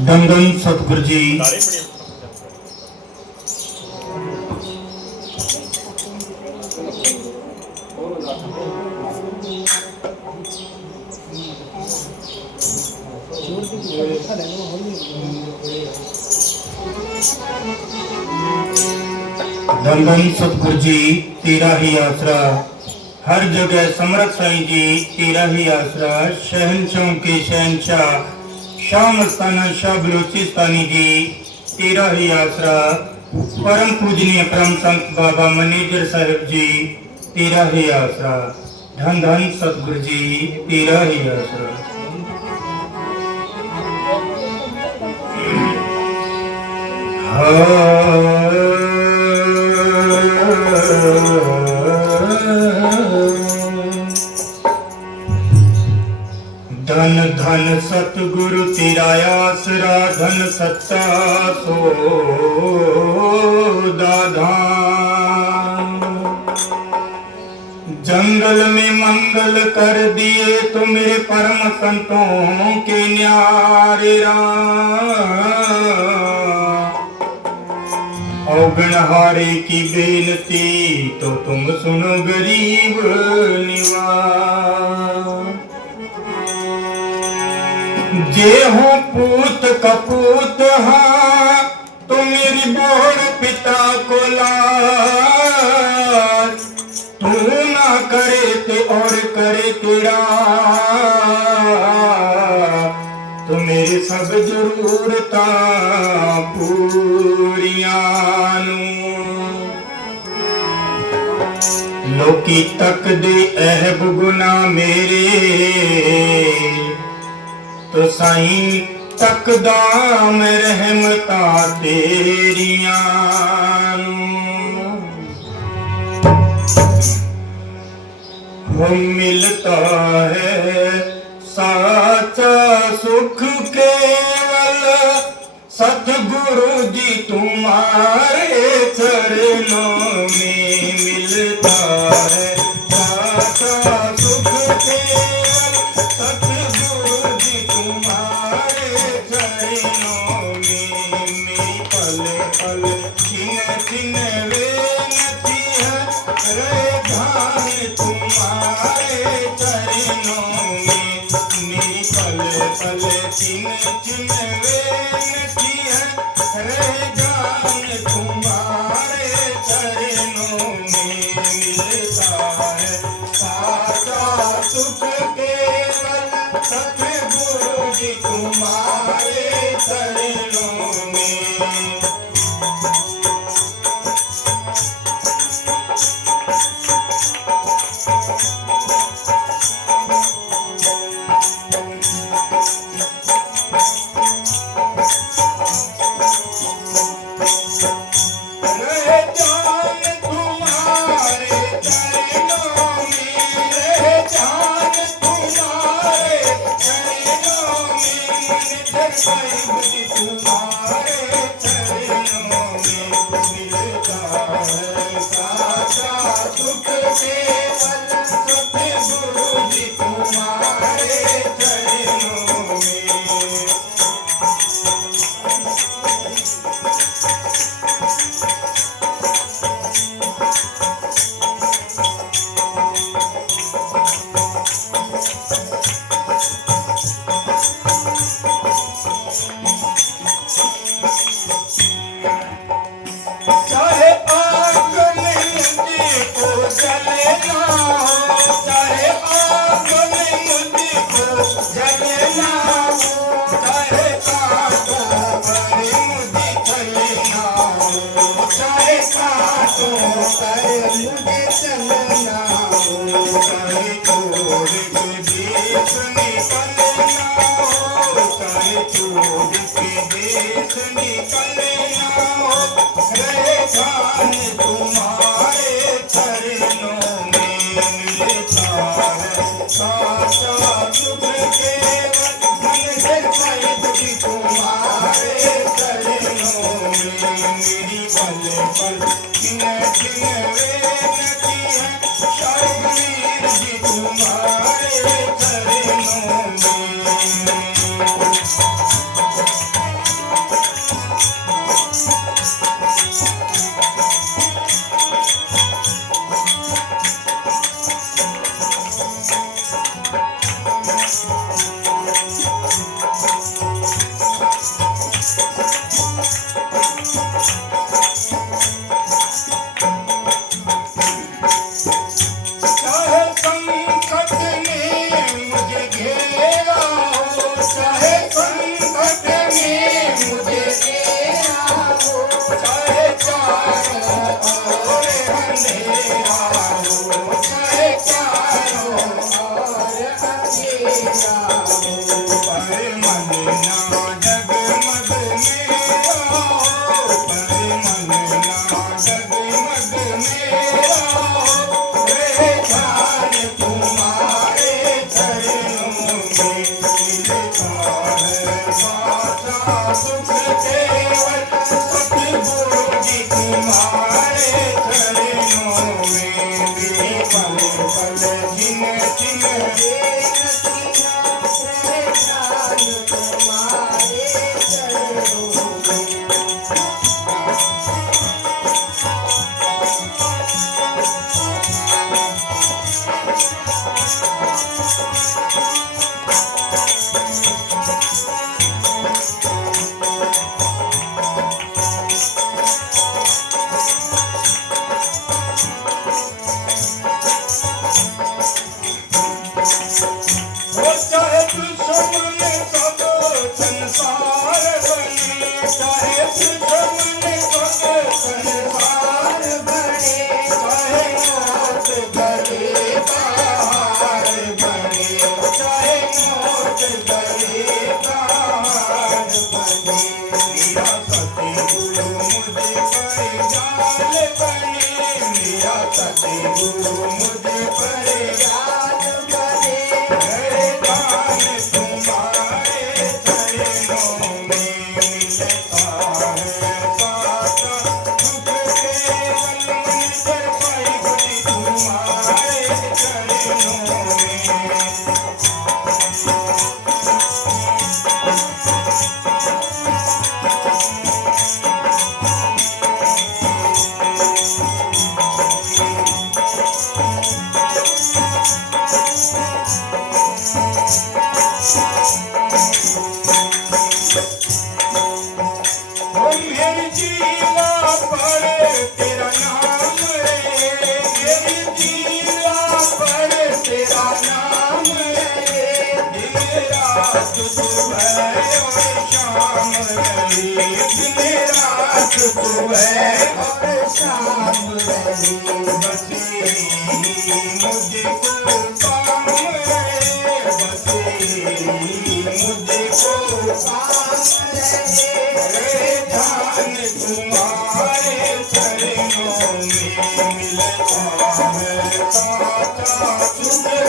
धन धन सतगुरु जी। धन धन सतगुरु जी तेरा ही आसरा, हर जगह समर्थ साईं जी तेरा ही आसरा। शहनशाहों के शहनशाह शाह मस्ताना शाह बलोचिस्तानी जी तेरा ही आसरा। परम पूजनीय परम संत बाबा मैनेजर साहिब जी तेरा ही आसरा। धन धन सतगुरु जी तेरा ही आसरा। धन धन सतगुरु तेरा आसरा, धन सच्चा दाधाम। जंगल में मंगल कर दिए तो मेरे परम संतों के न्यारे राम। औगणहारे की बेनती तो तुम सुनो गरीब निवाज। जे हो पूत कपूत हाँ तो मेरी बोर पिता को लाज। तू ना करे ते और करे तेरा, तो मेरे सब जरूरतां पूरियां नूं। लोकी तक दे ऐब गुना मेरे, तो साईं तकदा मैं रहमतां तेरियां नूं। हो मिलता है साचा सुख केवल सतगुरु जी तुम्हारे चरणों में। मिलता है साचा सुख केवल सतगुरु जी तुम्हारे चरणों में। मेरी पल पल छिन छिन बेनती है, रहे ध्यान तुम्हारे चरणों में। मेरी पल पल छिन छिन बेनती है, रहे ध्यान तुम्हारे चरणों में। मिलता है साचा सुख केवल सतगुरु जी तुम्हारे चरणों में।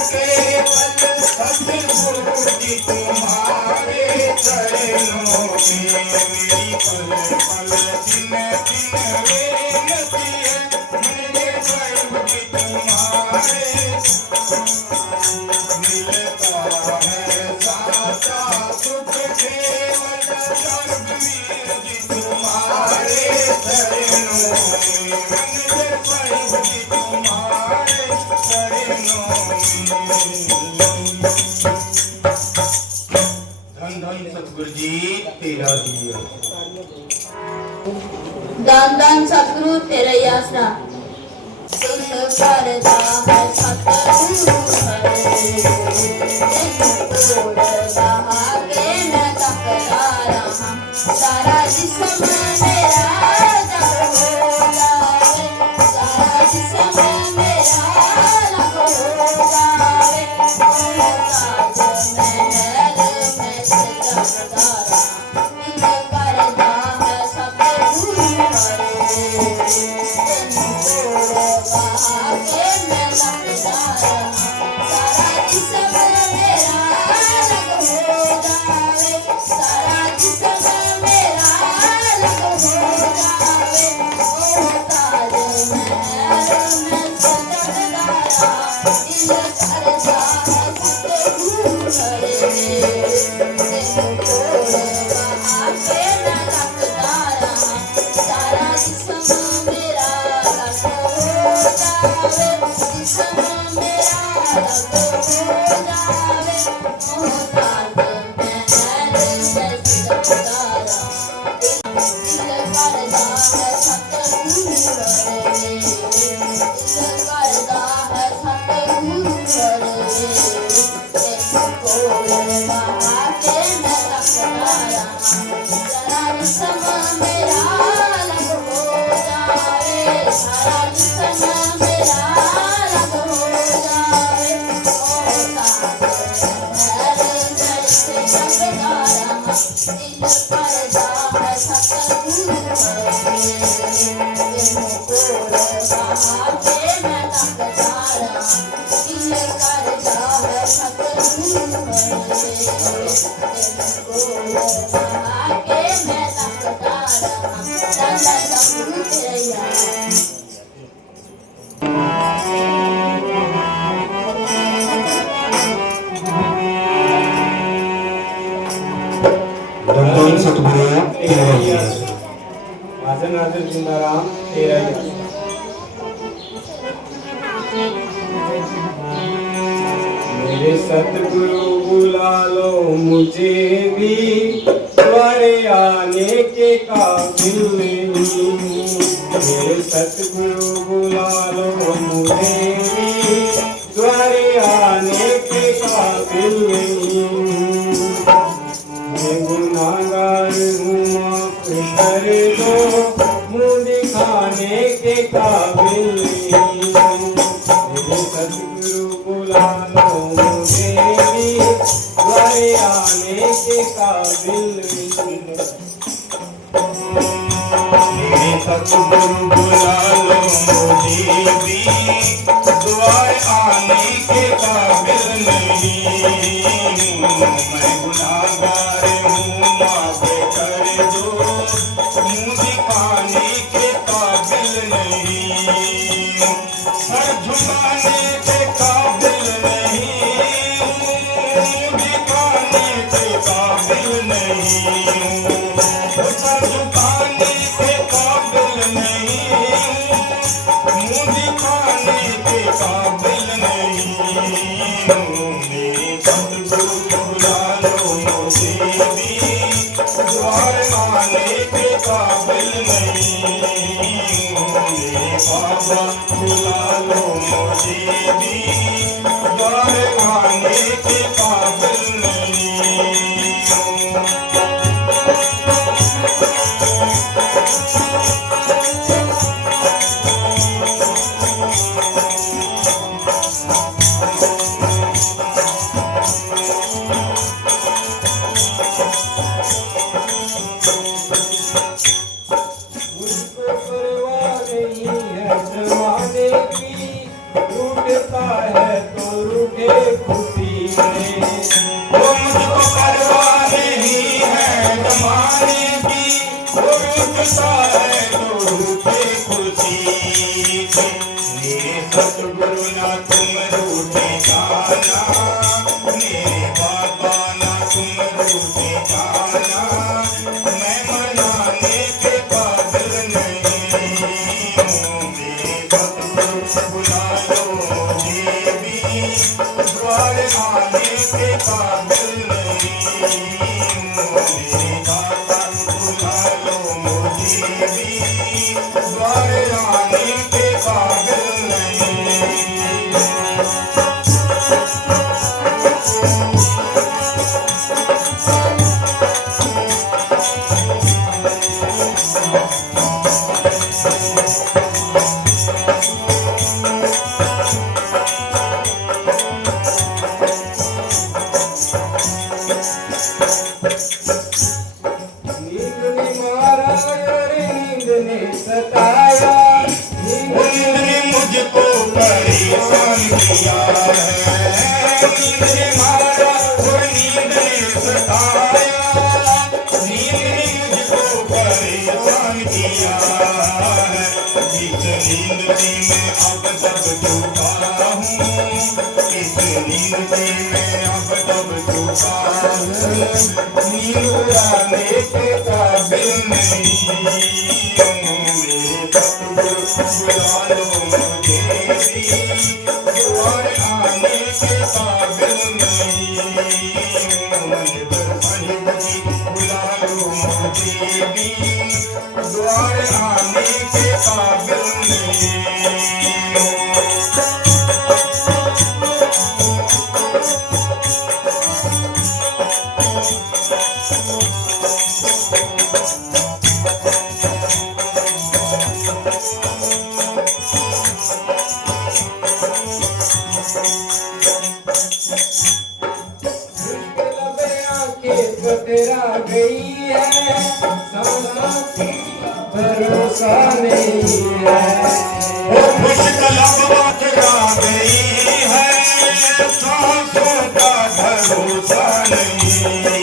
केवल सतगुरु जी तुम्हारे चरणों में मेरी पल पल दिन दिन बेनती है मेरे प्रभु जी तुम्हारे मिलता है साचा सुख केवल सर्ववीर जी तुम्हारे चरणों में मेरे प्रभु जी तुम्हारे चरणों में। धन धन सतगुरु जी तेरा ही दान दान सतगुरु तेरा ही आसरा सुख करता है सतगुरु के मैं तकरा रहा सारा जिस्म मेरा जग हो जाए सारा जिस्म मेरा लग हो जाए ताज महल में सजदा रहा दिल करता है सतगुरु धन सतगुरु तेरा ही नाजर नाजर जिंदाराम तेरा ही मेरे सतगुरु बुला लो मुझे भी तुम्हारे आने के काबिल नहीं मेरे सतगुरु बुला लो मुझे भी तुम्हारे आने के काबिल नहीं मैं गुनाहगार हूँ माफ कर दो मुँह दिखाने के काबिल नहीं मेरे सतगुरु बुला लो मुझे भी तुम्हारे आने के काबिल नहीं मेरे सतगुरु बुला लो मुझे भी दुआए आने के काबिल नहीं मैं गुनाहगार हूँ माफ कर दो मुँह दिखाने के काबिल नहीं सर झुकाने के काबिल नहीं मुँह दिखाने के काबिल नहीं सर झुकाने के काबिल नहीं मुँह दिखाने के काबिल नहीं मेरे सतगुरु बुला लो मुझे भी द्वार आने के काबिल नहीं मेरे बाबा बुला लो मुझे भी द्वार आने के काबिल नहीं जमाने की रूठता है तो रूठे खुशी में। वो मुझको परवाह नहीं है जमाने की, वो रूठता है तो रूठे खुशी से। मेरे सतगुरु ना तुम रूठे जाना, मेरे बाबा ना तुम रूठे जाना, मैं मनाने के काबिल नहीं हूँ। मेरे सतगुरु बुला लो मुझे भी, द्वार आने के काबिल नहीं हूँ। मेरे बाबा बुला लो मुझे भी, द्वार आने के काबिल नहीं। नींद ने मारा और नींद ने सताया, नींद नींद ने मुझको परेशान किया है, नींद ने मारा और नींद ने सताया, नींद ने मुझको परेशान किया है। इस नींद से मैं अब तब चुका हूँ, इस नींद से मैं अब तब चुका हूँ। नींद उड़ाने के काबिल नहीं हूँ। मेरे सतगुरु बुला लो मुझे भी, द्वार आने के काबिल नहीं हूँ। साहिब जी बुला लो मुझे भी, द्वार आने के काबिल नहीं हूँ। तेरा गई है, सांसों की भरोसा नहीं है। वो मुश्किल अब तेरा गई है, सांसों का भरोसा नहीं है।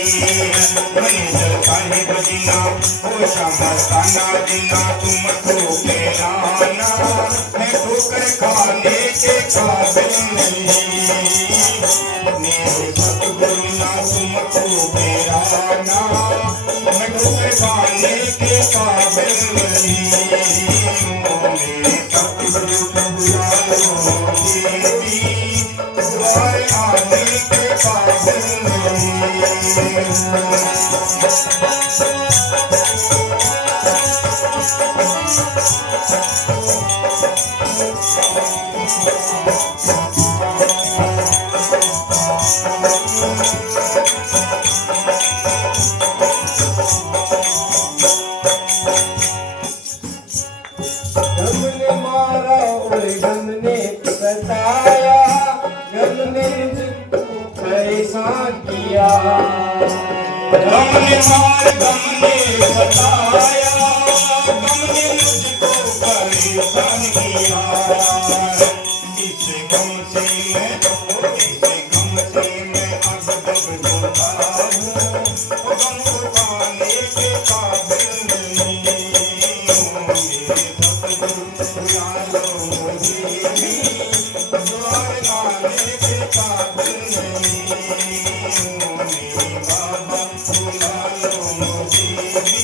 मैनेजर साहिब जीना वो समस्ताना जीना तुमको कहलाना, मैं ठोकर खाने के काबिल नहीं। मेरे सतगुरु ना तुमको कहलाना, मैं ठोकर खाने के काबिल नहीं। मेरे सतगुरु बुला लो मुझे भी, द्वार आने के काबिल नहीं। गम ने मारा और गम ने सताया, गम ने मुझको परेशान किया। गम ने मार गम ने सताया, गम ने मुझको परेशान किया। इस गम से मैं अब तब झूठा हूँ, गम उठाने के काबिल नहीं हूँ। मेरे सतगुरु बुला लो मुझे भी, द्वार आने के काबिल नहीं हूँ। मेरे बाबा बुला लो मुझे भी,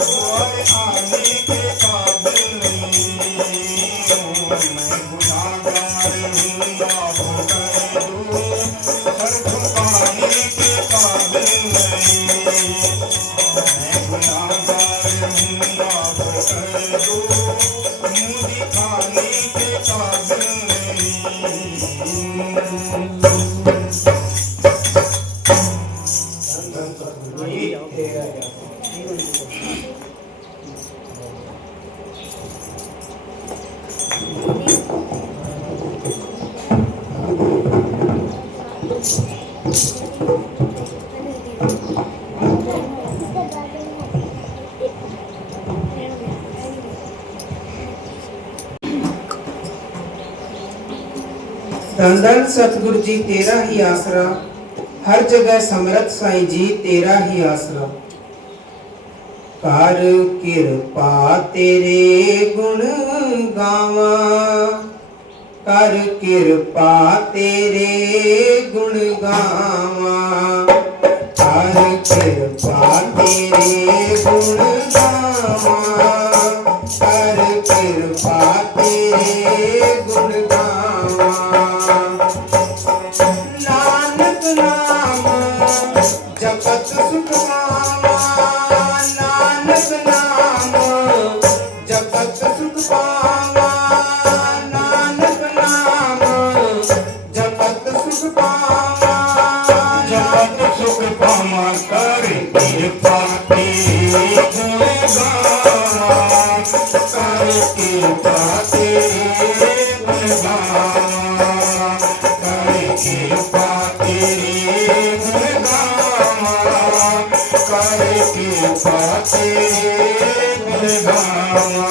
द्वार आने के काबिल नहीं हूँ। मैं गुनाहगार हूँ, माफ कर दो, सर झुकाने के काबिल नहीं। मैं गुनाहगार हूँ, माफ कर दो, मुँह दिखाने के काबिल नहीं। तेरा धन धन सतगुरु जी तेरा ही आसरा, हर जगह समर्थ साईं जी तेरा ही आसरा। कर कृपा तेरे गुण गावा, कर कृपा तेरे गुण गावा, कर कृपा तेरे गुण गावा, कर कृपा तेरे गुण गावा। नानक नाम जपत सुख पावा, नानक नाम जपत सुख पावा, नानक नाम जपत सुख पावा। जपत सुख पावा, कर कृपा तेरे गुण गावा, कर कृपा तेरे गुण गावा, कर कृपा तेरे गुण गावा, कर कृपा तेरे गुण गावा।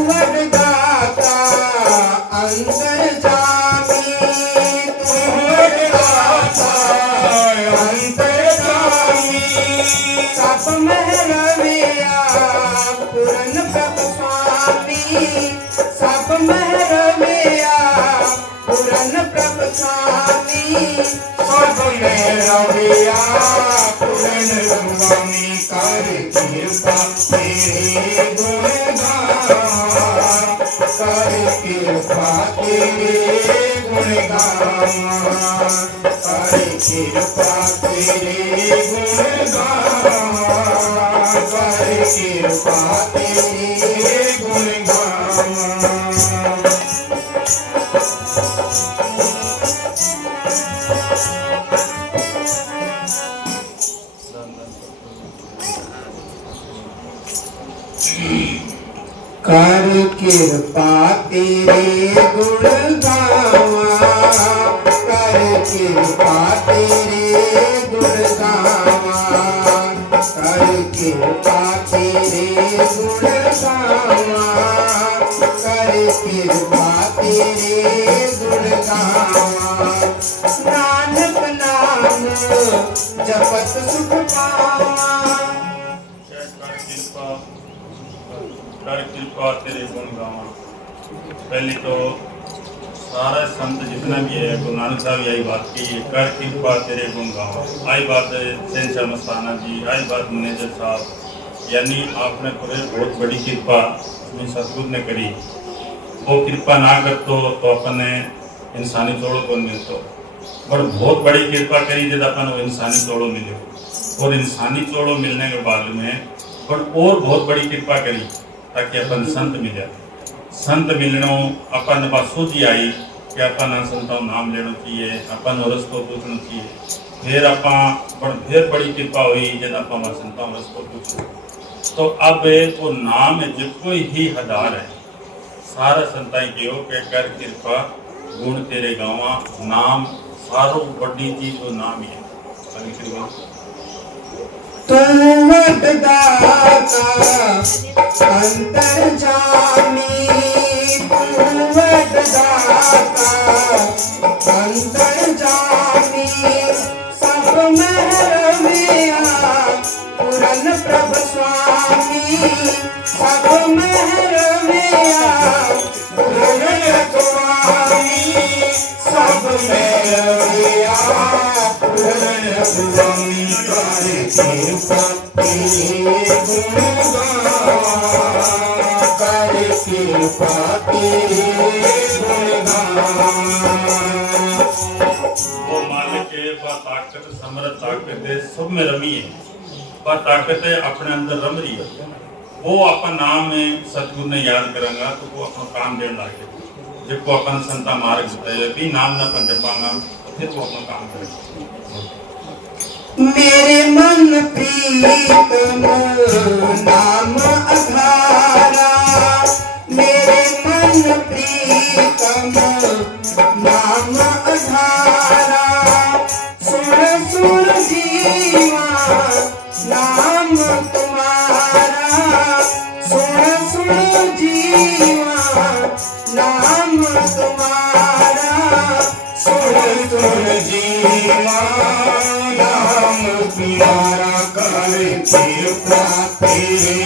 वरदाता अंतर्यामी, तू वरदाता अंतर्यामी। सब महरविया पूरन प्रभ स्वामी, सब महरविया पूरन प्रभ स्वामी। सब मेरा पूर्ण स्वामी, कर कृपा तेरे गुण गावा, कर कृपा तेरे गुण गावा, कर कृपा तेरे गुण गावा, कर कृपा तेरे गुण गावा। कर कृपा तेरे गुण गावा, कर कृपा तेरे गुण गावा, कर कृपा तेरे गुण गावा, कर कृपा तेरे गुण गावा। नानक नाम जपत सुख पावा। कर कृपा तेरे गुण गावा। पहले तो सारा संत जितना भी है, गुरु नानक साहब यही बात की है, कर कृपा तेरे गुण गावा। आई बात शहंशाह मस्ताना जी, आई बात मैनेजर साहब, यानी आपने पूरे बहुत बड़ी कृपा अपने सतगुरु ने करी। वो कृपा ना करतो तो अपन इंसानी तोड़ो कौन मिलतो, पर बहुत बड़ी कृपा करी जब अपन वो इंसानी तोड़ो मिले। और इंसानी तोड़ो मिलने के बाद में पर और बहुत बड़ी कृपा करी ताकि अपन संत मिले। संत मिलनो अपन बात सोची आई कि अपन संतों नाम लेना चाहिए, अपन रस्तो पूछना चाहिए। फिर अपन फिर बड़ी कृपा हुई जब अपन संतों रस्तो पूछो तो अब वो नाम जिको ही हदार है सारा संताई कहो के कर कृपा गुण तेरे गावा। नाम सारो बड़ी चीज वो नाम ही है। तू वरदाता अंतर्यामी, तू वरदाता अंतर्यामी। सब महरविया पूरन प्रभ स्वामी, सब महरविया पूरन स्वामी, सब महरविया पूरन स्वामी। कर कृपा तेरे गुण गावा। वो मालिक है, वह ताकत समर्थ ताकत है, सब में रमी है। वह ताकत है अपने अंदर रम रही है। वो अपन नाम में सतगुरु ने याद करेंगा तो वो अपना काम देने लगे। जब वो अपन संता मार्ग भी नाम न अपन जपांगा तो फिर वो अपना काम करेगा। मेरे मन प्रीतम नाम अधारा, मेरे मन प्रीतम नाम अधारा, सुन सुन जीवा नाम तुम्हारा, सुन सुन जीवा नाम तुम्हारा, सुन सुन जीवा नाम तुम्हारा, कर कृपा तेरे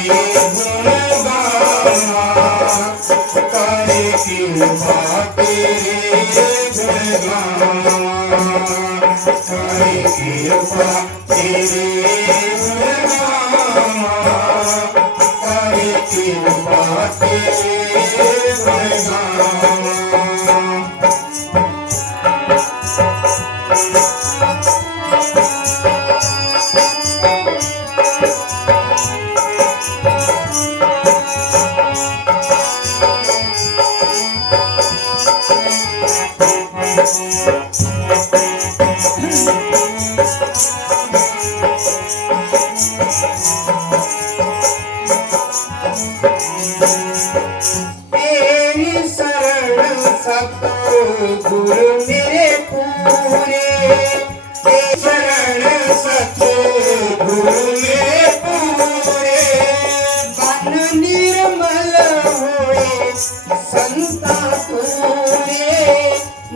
गुण गावा, कर कृपा तेरे गुण गावा, कर कृपा तेरे गुण गावा, कर कृपा तेरे गुण गावा। तेरी शरण सतगुरु मेरे पूरे, तेरी शरण सतगुरु मेरे पूरे, मन निर्मल होए संता तूरे,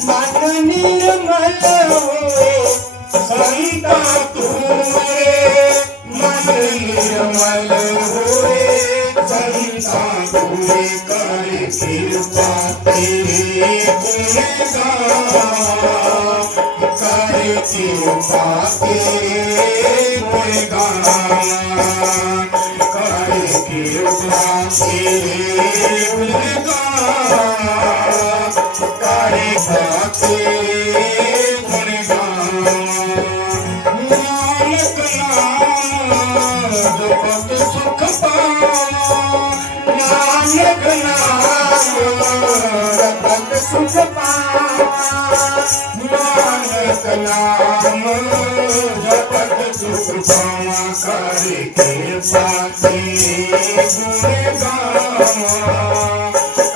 मन निर्मल होए संता तूरे, मन निर्मल होए संता तूरे, कर कृपा तेरे गुण गावा, कर कृपा तेरे गुण गावा, कर कृपा तेरे गुण गावा, कर कृपा तेरे गुण गावा। नानक नाम जपत सुख पावा, नानक नाम जपत सुख पावा, नानक नाम जपत सुख पावा, कर कृपा तेरे गुण गावा,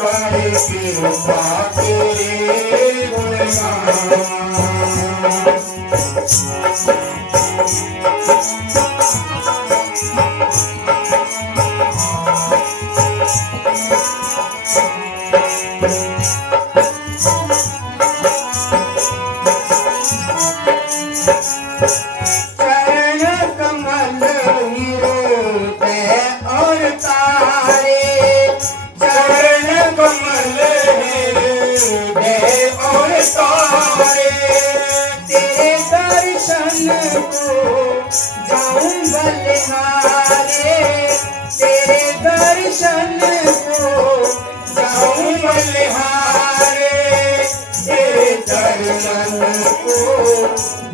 कर कृपा तेरे गुण गावा। चरण कमल हृदय और तारे, चरण कमल हृदय और तारे, तेरे दर्शन को जाऊं बलिहारे, तेरे दर्शन को जाऊं बलिहारे, तेरे दर्शन को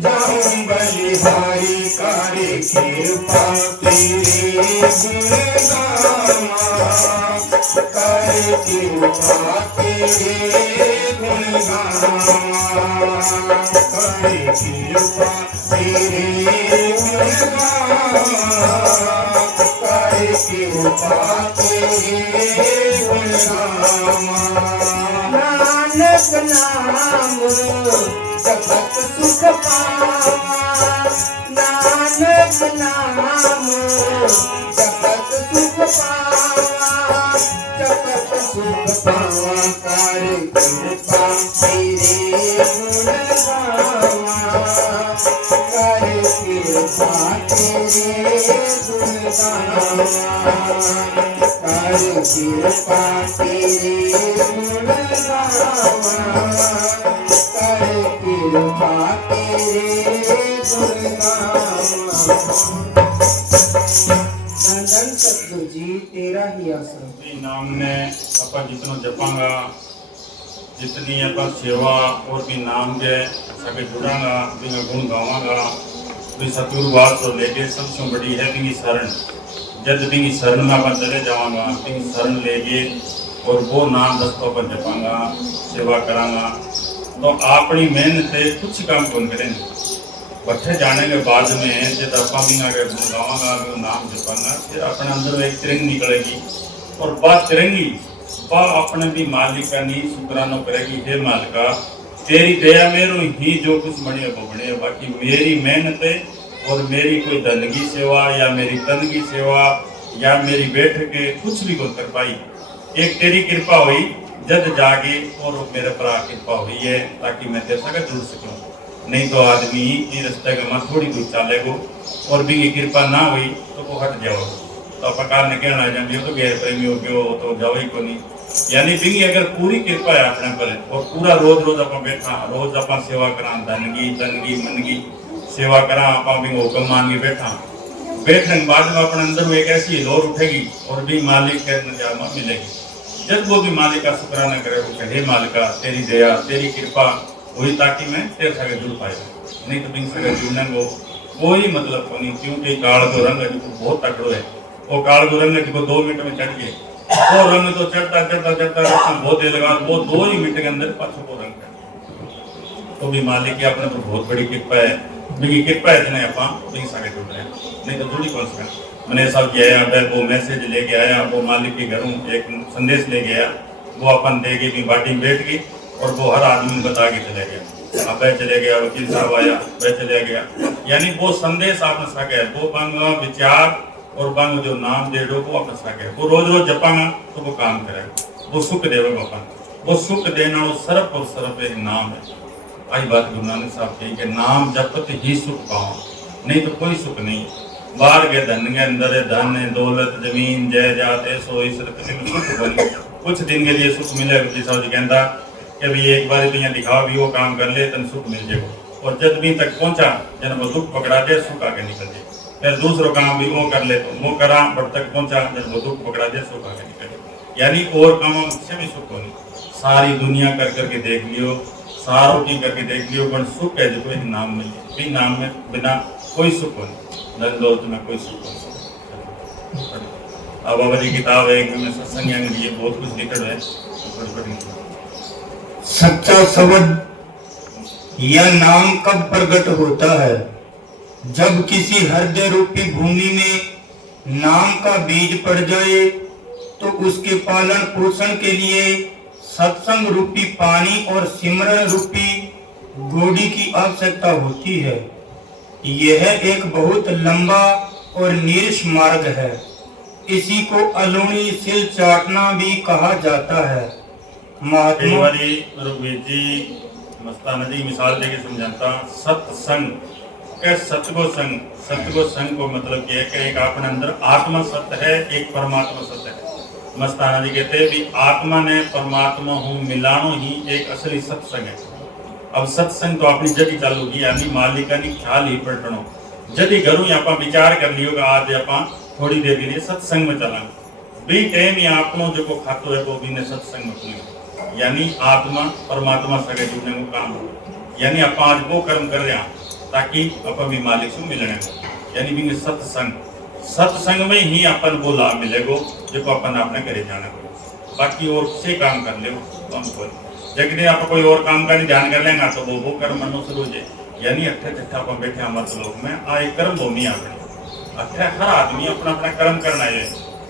जाऊं बलिहारी, कर कृपा तेरे गुण गावा, कर कृपा तेरे गुण गावा, कर कृपा तेरे गुण गावा, कर कृपा तेरे गुण गावा। नानक नाम जपत सुख पावा, नानक नाम जपत सुख पावा, जपत सुख पावा, कर कृपा तेरे गुण गावा, कर कृपा तेरे गुण गावा, कर कृपा तेरे गुण गावा, कर कृपा तेरे गुण गावा। धन सतगुरु जी तेरा ही आश्रम। भी नाम ने अपा जितना जपांगा, जितनी अपा सेवा और भी नाम के सके जुड़ांगा, बिना गुण गावांगा, भी सतगुरु बात तो लेके सबसे बड़ी है बिंगी शरण। जब बिंगी शरण में अपन चले जावांगा, बिंगी शरण लेके और वो नाम दस्तों पर जपांगा, सेवा करांगा, तो अपनी मेहनत से कुछ काम कौन करेंगे। पट्ठे जाने के बाद में जब अपा भी आगे गाँव नाम जपाना फिर अपने अंदर एक तिरंग निकलेगी और बात तिरंगी वह अपने भी मालिक का नहीं शुक्राना करेगी। हे मालिका तेरी दया मेरो ही जो कुछ बने वो बने, बाकी मेरी मेहनत है और मेरी कोई धन की सेवा या मेरी तन की सेवा या मेरी बैठक के कुछ भी कोई कर पाई, एक तेरी कृपा हुई जद जागे और मेरे पर कृपा हुई है ताकि मैं तेरे साथ जुड़ सकूं। नहीं तो आदमी ये रास्ते का मैं थोड़ी दूर चलेगो और भी ये कृपा ना हुई तो वो हट जाओ। तो प्रकार ने कहना है तो गैर प्रेमी हो गयो तो जाओ ही को नहीं, यानी भी अगर पूरी कृपा है अपने पर और पूरा रोज रोज आप बैठा रोज आप सेवा करा धन की तन की मन की सेवा करा आप भी हुक्म मान के बैठा बैठने के बाद में अपने अंदर में एक ऐसी लोर उठेगी और भी मालिक के नजार में मिलेगी। जब वो भी मालिक का शुक्राना करे वो कहे मालिका तेरी दया तेरी कृपा हुई ताकि मैं तेरे साथ जुड़ पाएगा, नहीं तो बिन सके जुड़ने को कोई मतलब को नहीं। क्योंकि काल को रंग जो बहुत तकड़ो है वो काल को रंग जो 2 मिनट में चढ़ गए वो रंग तो चढ़ता चढ़ता चढ़ता बहुत देर लगा वो 2 ही मिनट के अंदर पाछो को रंग है। तो भी मालिक की अपने तो बहुत बड़ी कृपा है, मेरी कृपा है जिन्हें आप बिन सके जुड़ रहे हैं, नहीं तो जुड़ी कौन सा। मैंने सब किया है वो मैसेज लेके आया वो मालिक के घरों एक संदेश ले गया वो अपन दे गई बाटी में बैठ गई और वो हर आदमी बता के चले गया। अब वह चले गया वकील साहब आया वह चले गया, यानी वो संदेश आपने सके वो बंग विचार और बंग जो नाम दे दो वो अपने सके वो रोज रोज जपाना तो वो काम करेगा वो सुख देवेगा अपन वो सुख देना वो सरप और सरप एक नाम है। आई बात गुरु नानक साहब कही कि नाम जपत ही सुख पाओ, नहीं तो कोई सुख नहीं। बाहर के धन के अंदर धन दौलत जमीन जायदाद ऐसो इसरत सुख बने कुछ दिन के लिए सुख मिले। साहब जी कहता कि भाई एक बार भी यहाँ दिखाओ भी वो काम कर ले तन सुख मिल जाएगा, और जब भी तक पहुंचा जन वो दुख पकड़ा जाए सुख आके निकल जाए। फिर दूसरों काम भी वो कर ले तो वो करा बट तक पहुंचा जब वो दुख पकड़ा जाए सुख आके निकल जाए। यानी और कामों से भी सुख होनी सारी दुनिया कर करके देख लियो सारों की करके देख लियो पर सुख है जो एक नाम में भी नाम में बिना कोई सुख होनी धन दौलत में कोई सुख नहीं। अब बाबा जी किताब है में सत्संग लिए बहुत कुछ लिखा है। सच्चा शब्द यह नाम कब प्रकट होता है? जब किसी हृदय रूपी भूमि में नाम का बीज पड़ जाए तो उसके पालन पोषण के लिए सत्संग रूपी पानी और सिमरन रूपी गोड़ी की आवश्यकता होती है। यह एक बहुत लंबा और नीरस मार्ग है। इसी को अलूणी सिल चाटना भी कहा जाता है। महात्मा रघुवीर जी मस्ताना जी मिसाल देके समझाता सत्संग के सत्य को संग को मतलब ये है कि एक अपने अंदर आत्मा सत्य है एक परमात्मा सत्य है। मस्ताना जी कहते हैं भी आत्मा ने परमात्मा हूँ मिलानो ही एक असली सत्संग है। अब सत्संग तो अपनी जगह चालू की यानी मालिका ने ख्याल ही पलटनो जदि घरों आप विचार कर लियो आज आप थोड़ी देर के लिए सत्संग में चला भी टाइम या आपनो जो खातो है वो भी ने सत्संग में खुले यानी आत्मा परमात्मा सगे जुड़ने को काम हो यानी आप आज वो कर्म कर रहे हैं ताकि अपन भी मालिक से मिलने को यानी भी सत्संग में ही अपन वो लाभ मिलेगो जो अपन अपने करे जाने को बाकी और से काम कर ले हमको लेकिन आप कोई और काम का ध्यान कर लेंगे तो वो कर्म मनो शुरू हो जाए यानी अट्ठे अट्ठा अपन बैठे हमारे लोग में आ एक कर्म भूमि अपनी अट्ठे हर आदमी अपना अपना कर्म करना है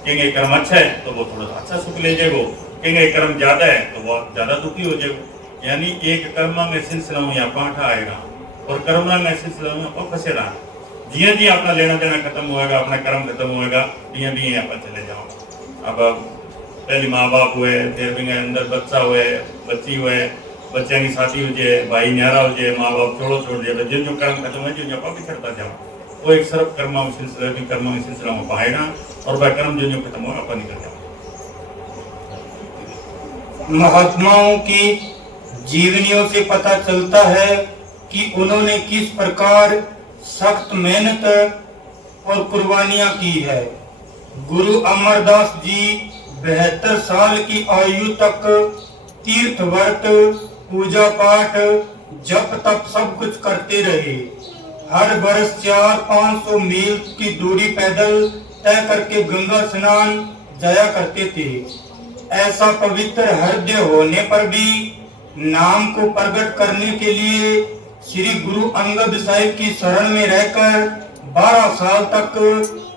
कहेंगे कर्म अच्छा है तो वो थोड़ा अच्छा सुख ले जाएगो कहेंगे कर्म ज्यादा है तो वो ज्यादा दुखी हो जाएगो यानी एक कर्म में सिलसिला में यहाँ पाठा आएगा और कर्म में सिलसिला में आप फंसे रहा जिये जी अपना लेना देना खत्म होएगा अपना कर्म खत्म होएगा दिए भी यहाँ पर चले जाओ। अब पहले माँ बाप हुए फिर भी अंदर बच्चा हुए बच्ची हुए बच्चे की शादी हो जाए भाई न्यारा हो जाए माँ बाप छोड़ दिए जो जो कर्म खत्म है जो आप बिछड़ता जाओ वो एक सरफ कर्म सिलसिला भी कर्म के सिलसिला में पाएगा और वह कर्म जो खत्म होगा अपन निकल जाओ। महात्माओं की जीवनियों से पता चलता है कि उन्होंने किस प्रकार सख्त मेहनत और कुर्बानियां की है। गुरु अमरदास जी 72 साल की आयु तक तीर्थ व्रत पूजा पाठ जप तप सब कुछ करते रहे। हर वर्ष 400-500 मील की दूरी पैदल तय करके गंगा स्नान जाया करते थे। ऐसा पवित्र हृदय होने पर भी नाम को प्रकट करने के लिए श्री गुरु अंगद साहिब की शरण में रहकर 12 साल तक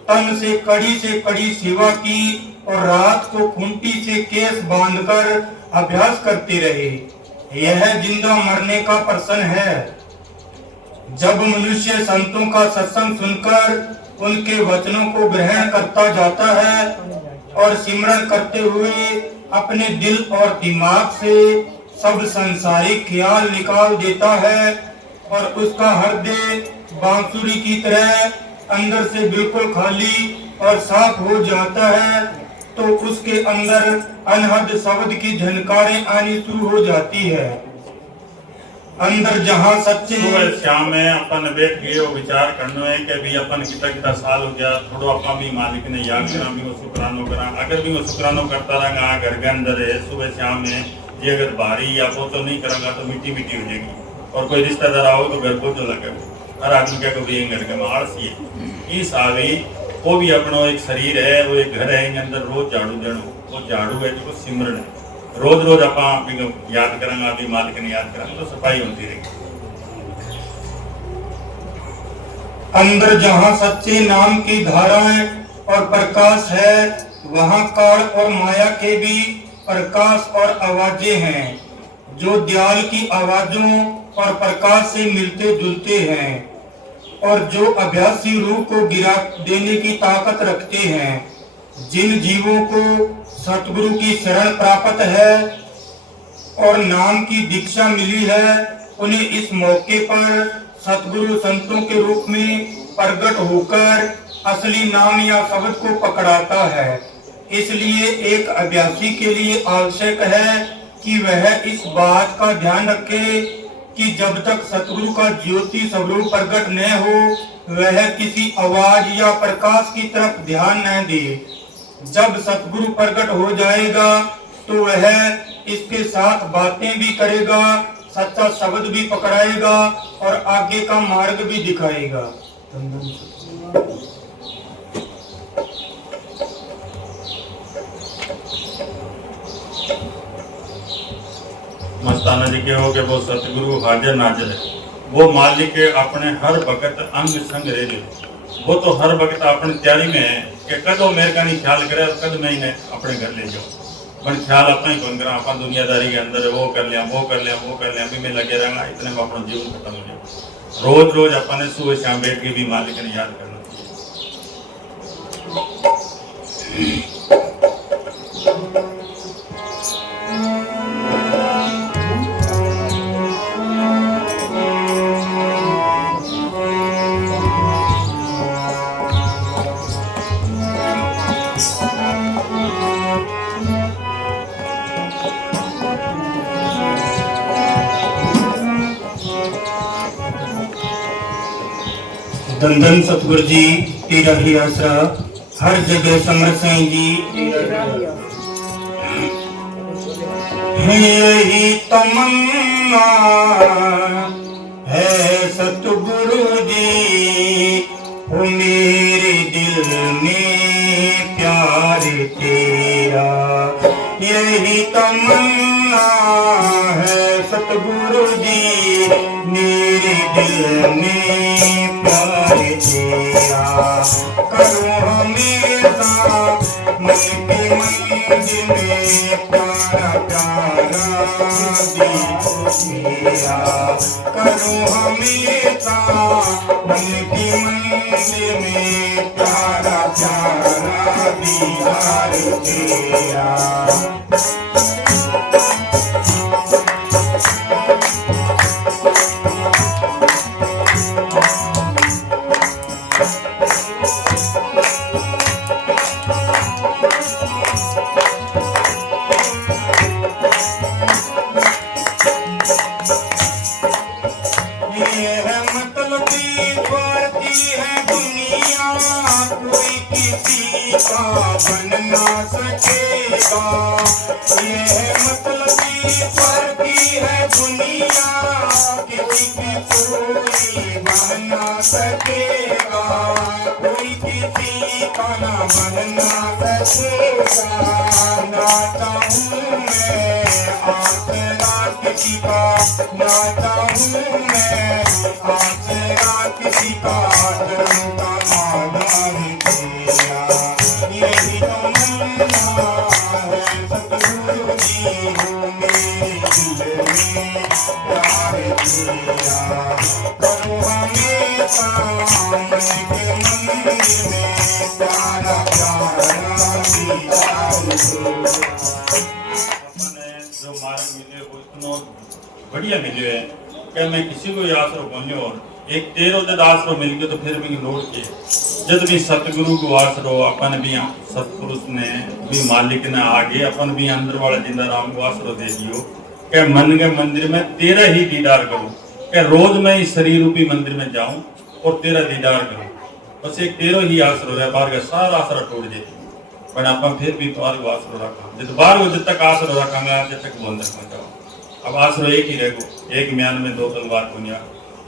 तन से कड़ी सेवा की और रात को खूंटी से केस बांधकर अभ्यास करते रहे। यह जिंदा मरने का प्रश्न है। जब मनुष्य संतों का सत्संग सुनकर उनके वचनों को ग्रहण करता जाता है और सिमरन करते हुए अपने दिल और दिमाग से सब संसारिक ख्याल निकाल देता है और उसका हृदय बांसुरी की तरह अंदर से बिल्कुल खाली और साफ हो जाता है, तो उसके अंदर अनहद शब्द की झनकारें आनी शुरू हो जाती है। अंदर जहाँ सच्चे शाम में अपन बैठ गए वो विचार करना है कि भी अपन कितना साल हो गया, थोड़ा अपन भी मालिक ने याद करा भी वो शुक्रानो करा। अगर भी वो शुक्रानो करता रहेगा घर के अंदर है सुबह शाम में, ये अगर भारी या वो तो नहीं करेंगे तो मिट्टी मिट्टी हो जाएगी। और कोई रिश्तेदार आओ तो घर को जो लगे, हर आदमी क्या कभी घर के में आलसी है। इस आवी वो भी अपना एक शरीर है, वो एक घर है, इन अंदर रोज झाड़ू देना, वो झाड़ू है जो सिमरन है। रोज रोज आप याद करेंगे, अभी मालिक ने याद करेंगे तो सफाई होती रहेगी। अंदर जहाँ सच्चे नाम की धाराएं और प्रकाश है, वहाँ काल और माया के भी प्रकाश और आवाजें हैं, जो दयाल की आवाजों और प्रकाश से मिलते जुलते हैं और जो अभ्यासी रूह को गिरा देने की ताकत रखते हैं। जिन जीवों को सतगुरु की शरण प्राप्त है और नाम की दीक्षा मिली है, उन्हें इस मौके पर सतगुरु संतों के रूप में प्रकट होकर असली नाम या शब्द को पकड़ाता है। इसलिए एक अभ्यासी के लिए आवश्यक है कि वह इस बात का ध्यान रखे कि जब तक सतगुरु का ज्योति स्वरूप प्रकट न हो, वह किसी आवाज या प्रकाश की तरफ ध्यान न दे। जब सतगुरु प्रकट हो जाएगा तो वह इसके साथ बातें भी करेगा, सच्चा शब्द भी पकड़ाएगा और आगे का मार्ग भी दिखाएगा। मस्ताना जी के हो के वो सतगुरु हाजिर नाजिर है, वो मालिक के अपने हर वक्त अंग संग रह दे। वो तो हर वक्त अपनी तैयारी में है कि कदों मेरे का नहीं ख्याल करे और कद मैं इन्हें अपने घर ले जाऊँ। पर ख्याल अपना ही कौन करा, अपन दुनियादारी के अंदर वो कर लिया वो कर लिया वो कर लिया, अभी मैं लगे रहूँगा, इतने में अपना जीवन खत्म हो जाए। रोज रोज अपन सुबह शाम बैठ के भी मालिक ने याद करना चाहिए। धन धन सतगुरु जी तेरा ही आसरा, हर जगह समर साईं जी तेरा ही आसरा। यही तमन्ना है सतगुरु जी, हो मेरे दिल में प्यार तेरा। यही तमन्ना है सतगुरु जी, मेरे दिल में प्यार तेरा। करो हमेशा मन के मंदिर में प्यारा प्यारा दीप तेरा। करो हमेशा मन के मंदिर में प्यारा प्यारा दीदार तेरा। बन ना सकेगा, ये मतलबी फर्जी है दुनिया, किसी की कोई बन ना सकेगा, कोई किसी का ना बन ना सकेगा। ना चाहूं मैं आखिरा के किसी का ना चाहूं मैं, आसरा किसी का करम का माना है तेरा, यही तमन्ना है सतगुरु जी हो मेरे दिल में प्यार तेरा, करो हमेशा मन के मंदिर में प्यारा प्यारा दीदार तेरा। अपने जो मार्ग मिले वो इतना बढ़िया मिले है कि मैं किसी को आसरो बोलियो और एक तेरो जब आसरो मिल गया तो फिर भी लौट के जब भी सतगुरु को आसरो अपन भी सतपुरुष ने भी मालिक ने आगे अपन भी अंदर वाला जिंदा राम को आसरो दे दियो कि मन के मंदिर में तेरा ही दीदार करूं, कि रोज मैं इस शरीर रूपी मंदिर में जाऊं और तेरा दीदार करूं। बस एक तेरो ही आसरो है, बाहर का सारा आसरा टूट जाए पर आप फिर भी बाहर को आसरो रखा जब बाहर को जब तक आसरो रखांगा जब तक वो अंदर में जाओ। अब आसरो एक ही रहेगो, एक म्यान में दो तलवार को नहीं,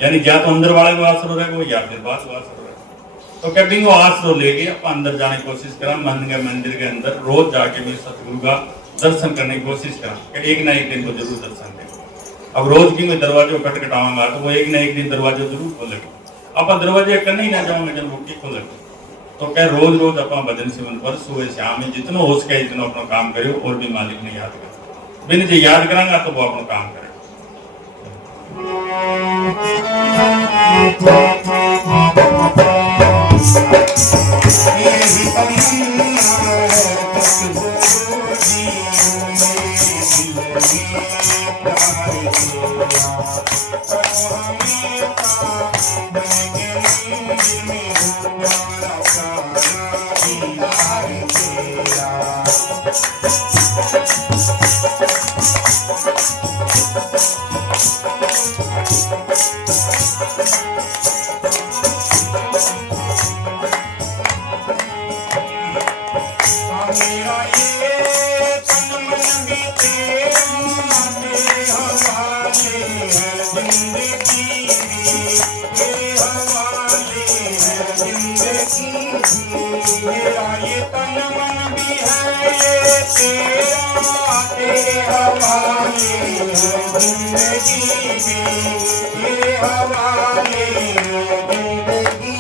यानी या तो अंदर वाले को आसरो रहेगो या फिर बाहर को आसरो रहेगो। तो कभी वो आसरो लेके अपन अंदर जाने की कोशिश करा, मन के मंदिर के अंदर रोज जाके मेरे सतगुरु का दर्शन करने की कोशिश करा कि एक ना एक दिन को जरूर दर्शन दे। अब रोज की मैं दरवाजे को खटखटाऊंगा तो वो एक ना एक दिन दरवाजा जरूर खोलेगा। अपन दरवाजे करने ही ना जाऊंगा जब वो की खोलेगा। तो क्या रोज रोज अपना भजन सिमरन पर सुबह शाम में जितना हो सके इतना अपना काम करो और भी मालिक ने याद कर बिन जो याद करांगा तो वो अपना काम करे। यही तमन्ना है सतगुरु जी हो मेरे दिल में प्यार तेरा, करो हमेशा मन के मंदिर में प्यारा प्यारा दीदार तेरा। मेरा ये तन मन भी तेरे हवाले है, जिंदगी भी तेरे हवाले है, जिंदगी भी मेरा ये तन मन भी है तेरे हवाले है, जिंदगी भी तेरे हवाले है, जिंदगी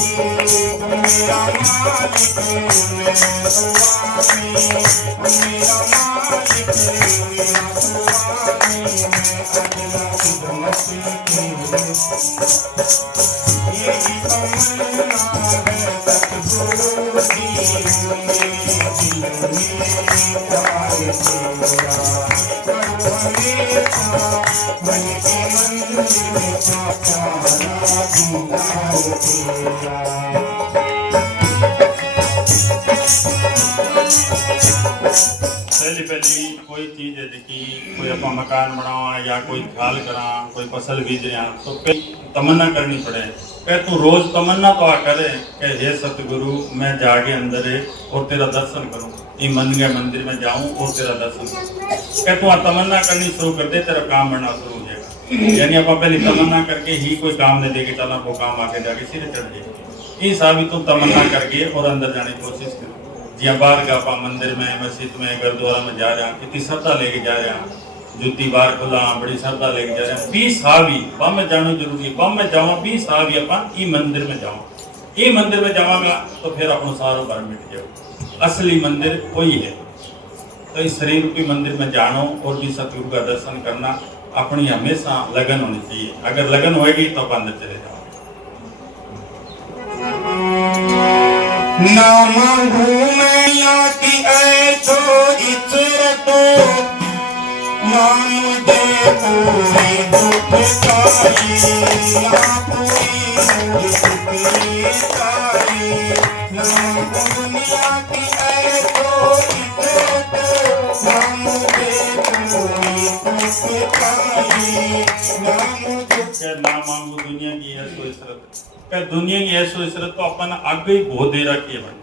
भी मेरा मालिक मैं स्वामी, मेरा मालिक मेरा स्वामी, मैं अगला खिदमत यही तमन्ना है सतगुरु जी हो मेरे दिल में प्यार तेरा, करो हमेशा मन के मंदिर में प्यारा दीदार तेरा। पहली कोई चीज है देखी कोई अपना मकान बनावा या कोई ख्याल करा कोई फसल बीज रहा तो तमन्ना करनी पड़े। कह तू रोज तमन्ना तो आ करे कि हे सतगुरु मैं जागे अंदर है और तेरा दर्शन करूं, ये मन के मंदिर में जाऊं और तेरा दर्शन करूं। कह तू तमन्ना करनी शुरू कर दे तेरा काम बनना शुरू हो जाएगा। यानी आप पहले तमन्ना करके ही कोई काम नहीं देके चलना वो काम आके जाके सिरे चढ़ जाएगा। इस हिसाब तू तमन्ना करके और अंदर जाने की कोशिश कर। जिया बाहर का आप मंदिर में मस्जिद में गुरुद्वारा में जा रहे हैं कितनी श्रद्धा लेके जा रहे हैं, जूती बार खुला बड़ी श्रद्धा लेके जा रहे हैं। 20 हावी बम में जाना जरूरी है, बम में जावा 20 हावी अपन ई मंदिर में जाओ, ई मंदिर में जावांगा तो फिर अपना सारा भर मिट जाओ। असली मंदिर वही है। तो इस शरीर रूपी मंदिर में जानो और भी सतगुरु का दर्शन करना अपनी हमेशा लगन होनी चाहिए। अगर लगन होगी तो आप अंदर चले जाओ। ना मांगू मैं या की ऐसो इतरतो, ना मुझे कोई दुख चाहिए, ना कोई मुझे चाहिए, ना दुनिया की ऐसो इतरतो, ना मुझे कोई दुख चाहिए, ना मुझे ना मांगू दुनिया की ऐसो इसरत। क्या दुनिया की ऐसो इसरत तो अपन आगे ही बहुत दे रखी है भाई,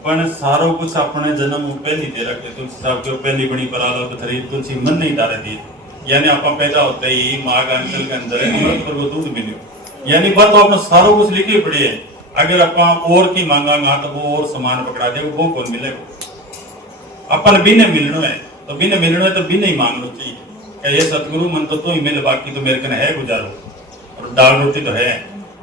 पर सारो कुछ अपने जन्म पहली दे रखे। तुलसी साहब के पहली बनी पर आलो पथरी तुलसी मन नहीं डाले दी, यानी आप पैदा होते ही माँ का अंचल के अंदर अमृत पर वो दूध मिले, यानी बस तो अपना सारो कुछ लिखे पड़े है। अगर आप और की मांगा तो वो और सामान पकड़ा दे वो कौन मिलेगा। अपन बिना मिलना है तो बिना मिलना है तो बिना ही मांगना चाहिए। कि ये सतगुरु मन तो तू ही मिल, बाकी तो मेरे कने है गुजारो और दाल रोटी तो है,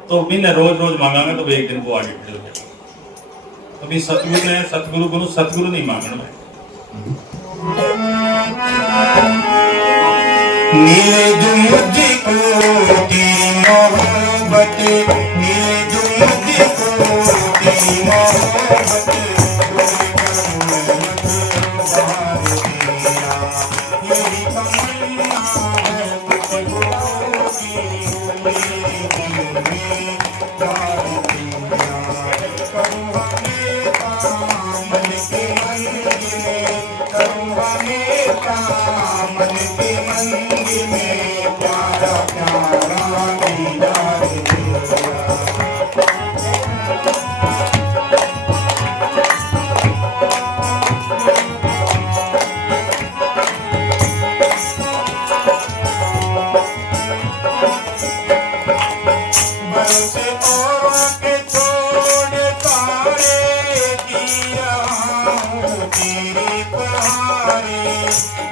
तो बिना रोज रोज मांगांगे तो एक दिन वो आगे खड़े हो जाएगा। तो भी सतगुरु को सतगुरु नहीं मांगना है। मिले जो मुझको तेरी मोहब्बत, मिले जो मुझको तेरी मोहब्बत, यही तमन्ना है मुझको कि मेरे दिल में प्यार तेरा, करूँगा मैं काम मन के मंदिर में, करूँगा मैं काम मन के मंदिर में, प्यारा प्यारा दीदार तेरा। बरसे औरों के छोड़ तारे जी रहा हूँ तेरे सहारे,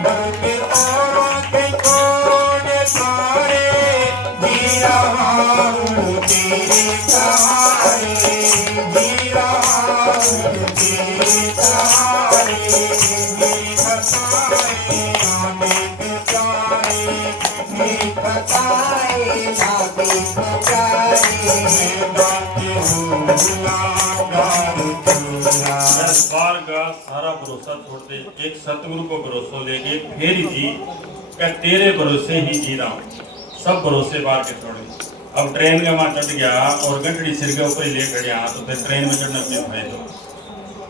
बरसे औरों के छोड़ तारे जी रहा हूँ तेरे सहारे, जी रहा हूँ तेरे सहारे, मेरी खताएं ना देख जाए, मेरी खताएं ना देख जाए, मैं बाकी हूँ गुनाहगार तेरा। इस बार का सारा भरोसा छोड़ दे, एक सतगुरु को भरोसा लेके फिर जी क्या तेरे भरोसे ही जी रहा हूँ, सब भरोसे बार के छोड़ दे। अब ट्रेन में वहां चढ़ गया और घंटड़ी सिर के ऊपर ही ले खड़िया, तो फिर ट्रेन में चढ़ने में फायदा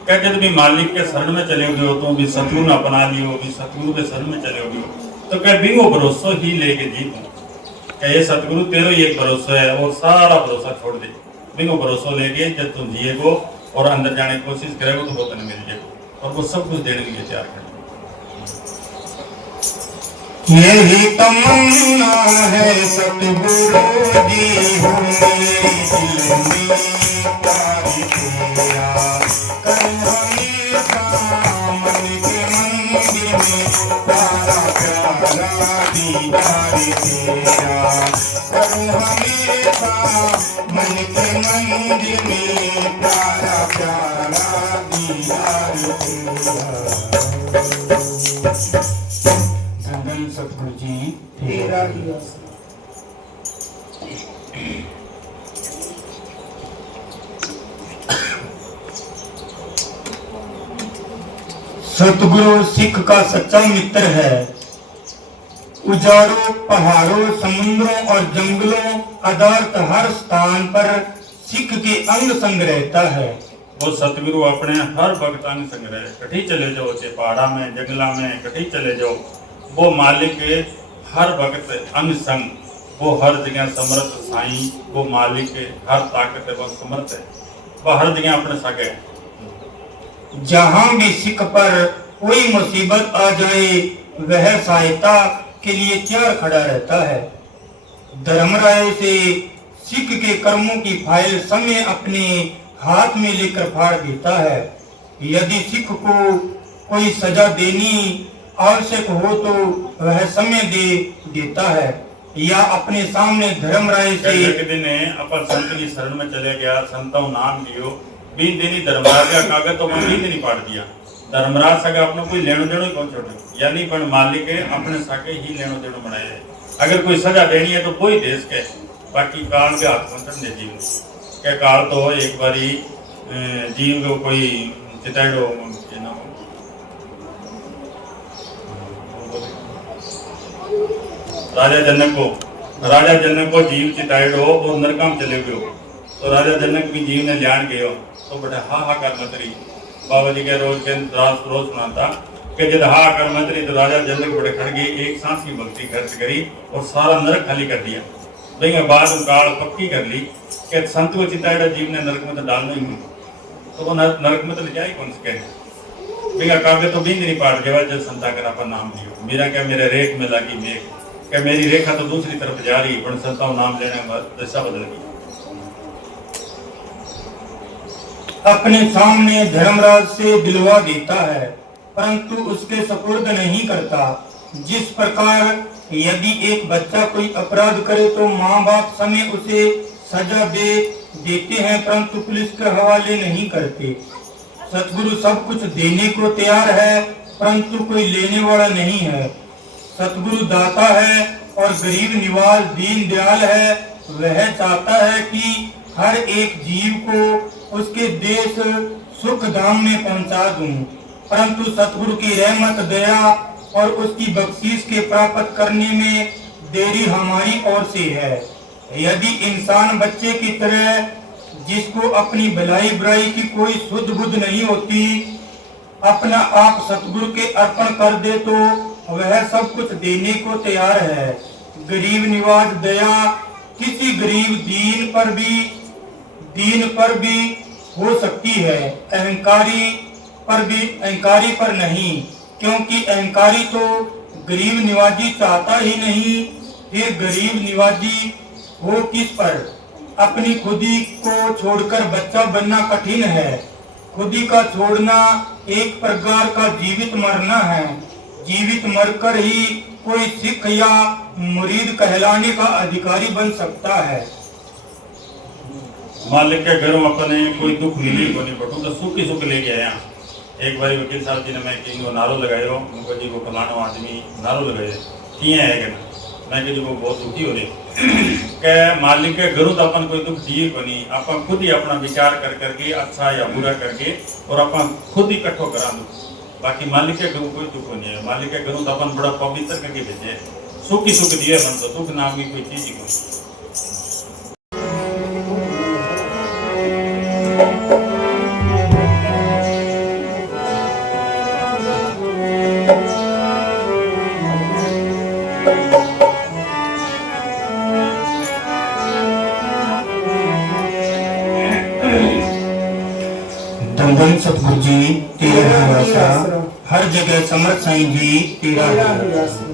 क्या, जब भी मालिक के शरण में चले हुए हो तो भी सतगुरु ने अपना लियो, भी सतगुरु के शरण में चले हुए हो तो क्या भी वो भरोसा ही लेके जीतो। क्या ये सतगुरु तेरा ही एक भरोसा है और सारा भरोसा छोड़ दे, बिनो भरोसा लेके जब तुम जिएगो और अंदर जाने की कोशिश करेगो तो वो तने मिल जाएगा और वो सब कुछ देने के लिए तैयार है। यही तमन्ना है सतगुरु जी हो मेरे दिल में प्यार तेरा, करूँ हमेशा मन के मंदिर में प्यारा प्यारा दीदार तेरा, करूँ हमेशा मन के मंदिर में प्यारा प्यारा दीदार तेरा। धन सतगुरु जी तेरा ही आसरा। सतगुरु सिख का सच्चा मित्र है। उजाड़ों, पहाड़ों, समुद्रों और जंगलों आधारित हर स्थान पर सिख के अंग संग रहता है। वो सतगुरु अपने हर भक्तान संग रहे, कठी चले जाओ चे पहाड़ा में जंगला में कठी चले जाओ, वो मालिक हर भक्त अंग संग, वो हर जगह समर्थ साईं, वो मालिक हर ताकत है, वो समर्थ है, वो हर जगह अपने सागे है। जहां भी सिख पर कोई मुसीबत आ जाए वह सहायता के लिए तैयार खड़ा रहता है। धर्मराय से सिख के कर्मों की फाइल समय अपने हाथ में लेकर फाड़ देता है। यदि सिख को कोई सजा देनी आवश्यक हो तो वह समय दे देता है या अपने सामने धर्मराय से एक दिन अपन संत की शरण में चले गया, संतों नाम लियो, 20 दिन ही धर्मराज का कागज तो 20 दिन ही पाड़ दिया। धर्मराज सके अपना कोई लेनो देनो ही कौन छोड़े, यानी पण मालिक अपने सके ही लेनो देनो बनाए। अगर कोई सजा देनी है तो कोई देश के, बाकी काल के हाथ में दे जीव के काल तो एक बारी जीव को कोई चिताड़ो राजा जनक को जीव चिताड़ो और नरकम चले गयो, तो राजा जनक भी जीव ने ध्यान गयो तो बड़ा हाहाकार मतरी। बाबा जी के रोज के रोज सुनाता कि जब हाहाकार मतरी तो राजा जनक बड़े खड़ गए, एक सांस की भक्ति खर्च करी और सारा नरक खाली कर दिया। लेकिन बाद में काल पक्की कर ली कि संत को चिताड़ा जीव ने नरक में तो डालना ही नहीं, तो वो नरक में तो ले जाए कौन से कहे। लेकिन काव्य तो भी नहीं पाठ देवा जब संता कर अपन नाम लियो, मेरा क्या मेरे रेख में लगी मेघ, क्या मेरी रेखा तो दूसरी तरफ जा रही, पर संता नाम लेने के बाद दशा बदल गई। अपने सामने धर्मराज से दिलवा देता है परंतु उसके सपुर्द नहीं करता। जिस प्रकार यदि एक बच्चा कोई अपराध करे तो माँ बाप समय उसे सजा देते हैं, परंतु पुलिस के हवाले नहीं करते। सतगुरु सब कुछ देने को तैयार है, परंतु कोई लेने वाला नहीं है। सतगुरु दाता है और गरीब निवाज दीन दयाल है। वह चाहता है कि हर एक जीव को उसके देश सुख धाम में पहुंचा दूं, परंतु सतगुरु की रहमत दया और उसकी बख्शीश के प्राप्त करने में देरी हमारी ओर से है। यदि इंसान बच्चे की तरह जिसको अपनी भलाई बुराई की कोई सुध बुध नहीं होती अपना आप सतगुरु के अर्पण कर दे तो वह सब कुछ देने को तैयार है। गरीब निवाज दया किसी गरीब दीन पर भी हो सकती है, अहंकारी पर नहीं, क्योंकि अहंकारी तो गरीब निवाजी चाहता ही नहीं। फिर गरीब निवाजी हो किस पर? अपनी खुदी को छोड़कर बच्चा बनना कठिन है। खुदी का छोड़ना एक प्रकार का जीवित मरना है। जीवित मरकर ही कोई सिख या मुरीद कहलाने का अधिकारी बन सकता है। मालिक के घरों अपने कोई दुख मिली को नहीं बटू तो सुख ही सुख लेके आया। एक बार वकील साहब जी ने मैं कि नारो लगायो, उनको जी को फलाना आदमी नारो लगाए किए है कि ना, मैं कि जी को बहुत दुखी हो रही के मालिक के घरों तो अपन कोई दुख दिए को नहीं, अपन खुद ही अपना विचार कर करके अच्छा या बुरा करके और अपन खुद ही इकट्ठो करा दो। बाकी मालिक के घरों कोई दुख नहीं है। मालिक के घरों तो अपन बड़ा पवित्र करके भेजे, सुख ही सुख दिए मन तो दुख नाम की कोई चीज ही को। धन सतगुरु जी तेरा ही आसरा, हर जगह समर्थ साईं जी तेरा ही आसरा।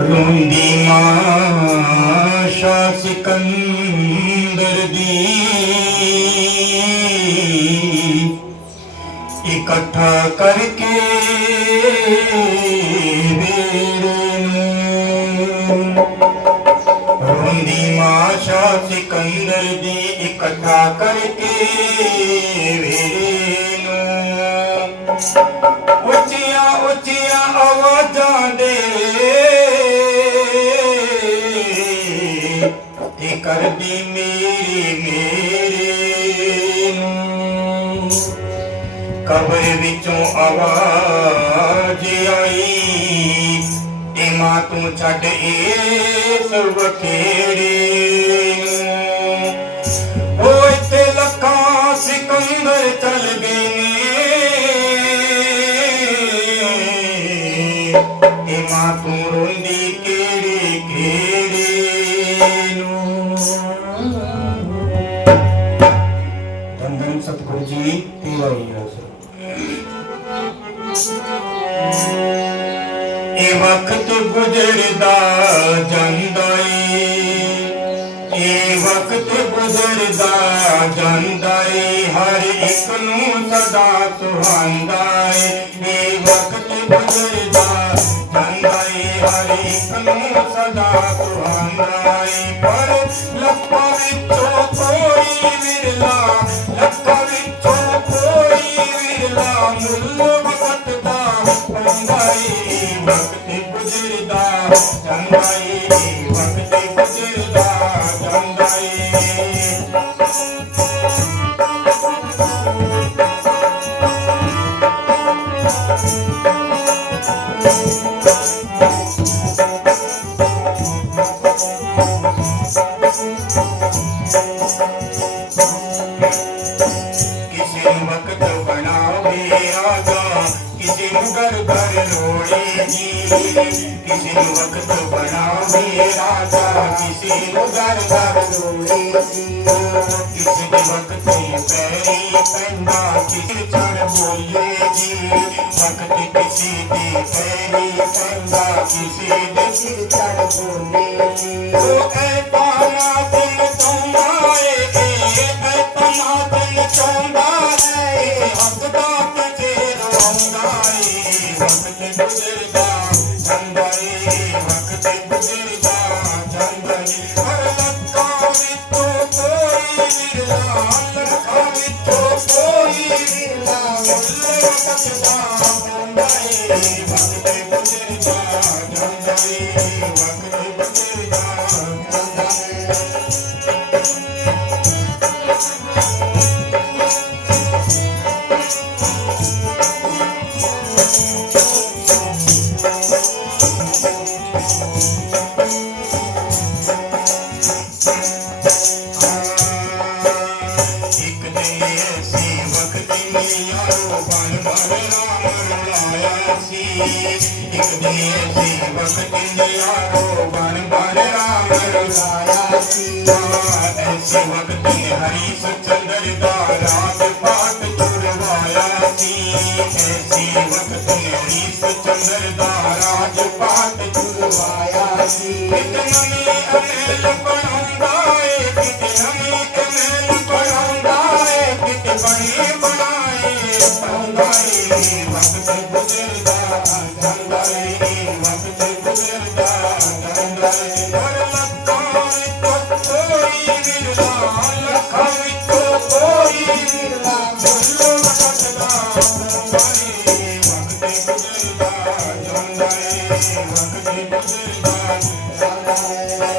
रोंदी मां शाह सिकंदर दी इकट्ठा करके रोंदी मां शाह सिकंदर दी इकट्ठा करके उचिया उचिया आवाजां दे कर दी मेरे कबर विचों आवाज आई ते मां तू छड़ इस वखेड़े ते लखां सिकंदर चल गए ते मां तू रोंदी केड़े केड़े धन सतगुरु जी तेरा ही आसरा। ए वक्त गुजरदा जांदा ए वक्त गुजरदा जांदा हर एक नूं सदा सुहांदा ए वक्त गुजरदा जांदा हर एक नूं सदा सुहांदा पर लखां विचों कोई विरला लखां विचों कोई विरला मुल्ल वक्त दा पंदा वक्त गुजरदा जांदा वक्त गुजरदा जांदा किसी वक्त बनावे राजा किसी घर घर रोड़े जी किसी वक्त बनावे राजा किसी घर घर रोड़े जी किसी वक्त पैरी पैंदा किसी चढ़ बोले जी वक्त किसी दी पैरी पैंदा किसी दे सिर चढ़ बोले जी ऐतना दिन तुम्हारे ऐतना दिन चौंदा है हसदा ते रोंदा है यारो बन बन राम रुलाया सी एक दिन ऐसे वक्त यारो बन बन राम रुलाया सी ऐसे वक्त हरिश्चंद्र दा राजपाट तुरवाया सी ऐसे वक्त हरिश्चंद्र दा राजपाट तुरवाया सी कितना में अमल बनाऊंगा कितना में अमल बनाऊंगा कित बने बनाए बनाए वक्त गुजरदा गंगाए वक्त गुजरदा गंगाए और लखाए तो कोई विरला लखाए तो कोई विरला बोलो वक्तदा गंगाए वक्त गुजरदा गंगाए वक्त गुजरदा गंगाए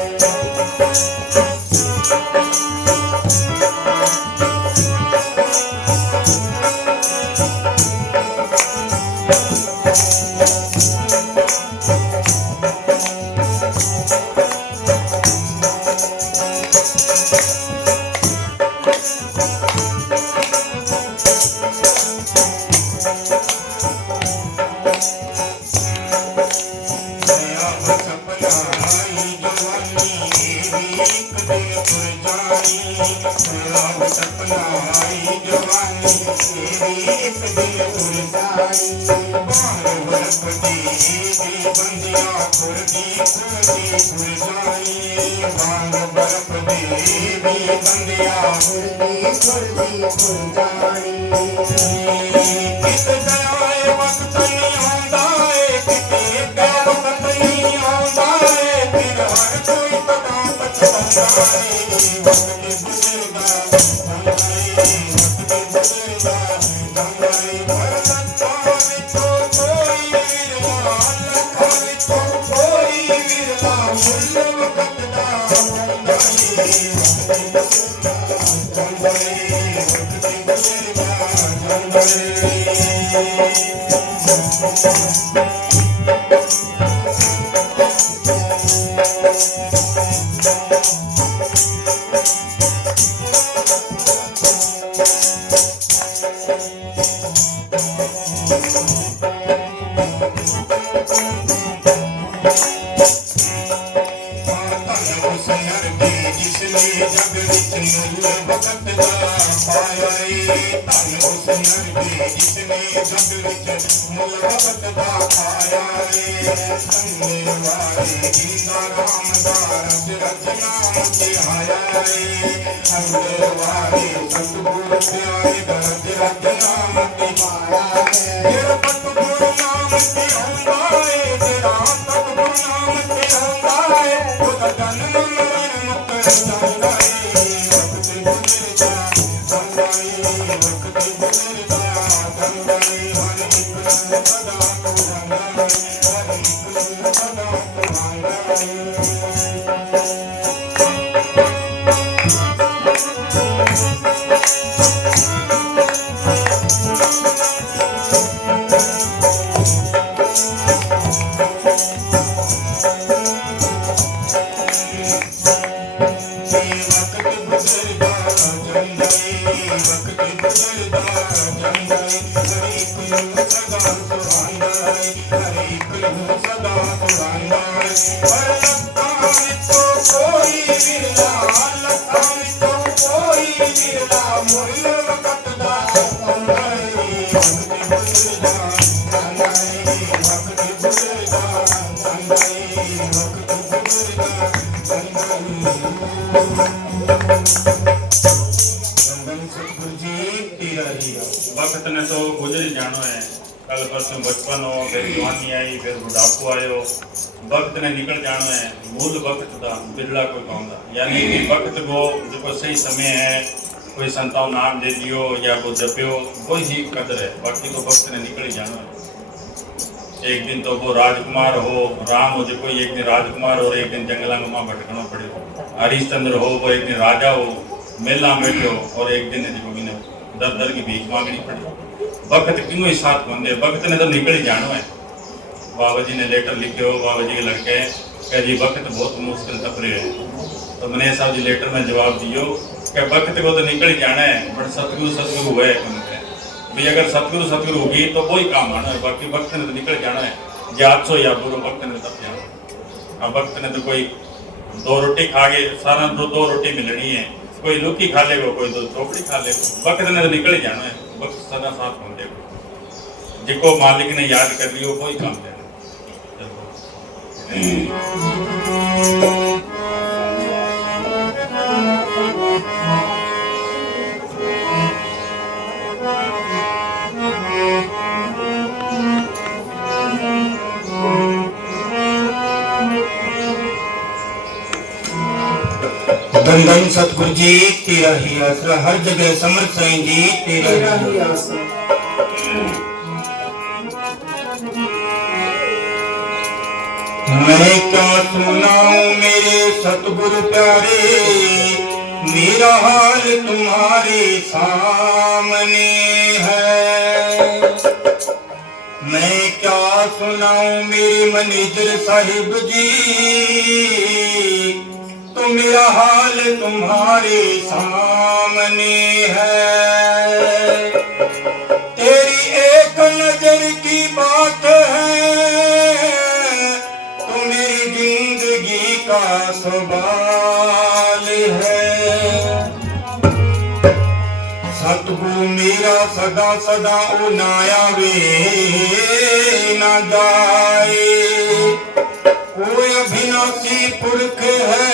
वक्त ने तो गुजर ही जाना है। कल परसों बचपन हो, फिर जवानी आई, फिर बुढ़ापो आयो, वक्त ने निकल जाना है। मूल वक्त का बिरला कोई कहूँगा, यानी कि वक्त को जो सही समय है, कोई संताव नाम दे दियो या वो जपियो, कोई ही कदर है। बाकी तो वक्त ने निकल ही जाना है। एक दिन तो वो राजकुमार हो, राम हो, जो कोई एक दिन राजकुमार और एक दिन जंगलों में भटकना पड़े। हरिश्चंद्र हो, वो एक दिन राजा हो, मेला में बैठे हो, और एक दिन ने दर दर की भीख मांगनी पड़ी। वक्त क्यों ही साथ बंदे, वक्त ने तो निकल ही जाना है। बाबा जी ने लेटर लिखे हो, बाबा जी के लड़के कह जी वक्त बहुत मुश्किल तप रहे है। तो मैंने साहब जी लेटर में जवाब दियो कि वक्त को तो निकल ही जाना है, बट सतगुरु हुआ है। भी अगर सतगुरु होगी तो कोई काम आना है, बाकी वक्त ने तो निकल जाना है, याद सो या बुरो वक्त ने तब जाना। अब वक्त ने तो कोई दो रोटी खा के सारा दो रोटी मिलनी है, कोई लुकी खा लेगा, कोई दो चौपड़ी खा लेगा, वक्त ने तो निकल ही जाना है, वक्त सदा साथ होने देगा। जिको मालिक ने याद कर लियो कोई काम देना। धन धन सतगुरु जी तेरा ही आसरा, हर जगह समर्थ साईं जी तेरा ही आसरा। मैं क्या सुनाऊं मेरे सतगुरु प्यारे, मेरा हाल तुम्हारे सामने है। मैं क्या सुनाऊं मेरे मनिजर साहिब जी, तो मेरा हाल तुम्हारे सामने है। तेरी एक नजर की बात है, तो मेरी जिंदगी का सवाल है। सतगुरु मेरा सदा सदा ओ ना आवे ना जाए, कोई अविनाशी पुरख है,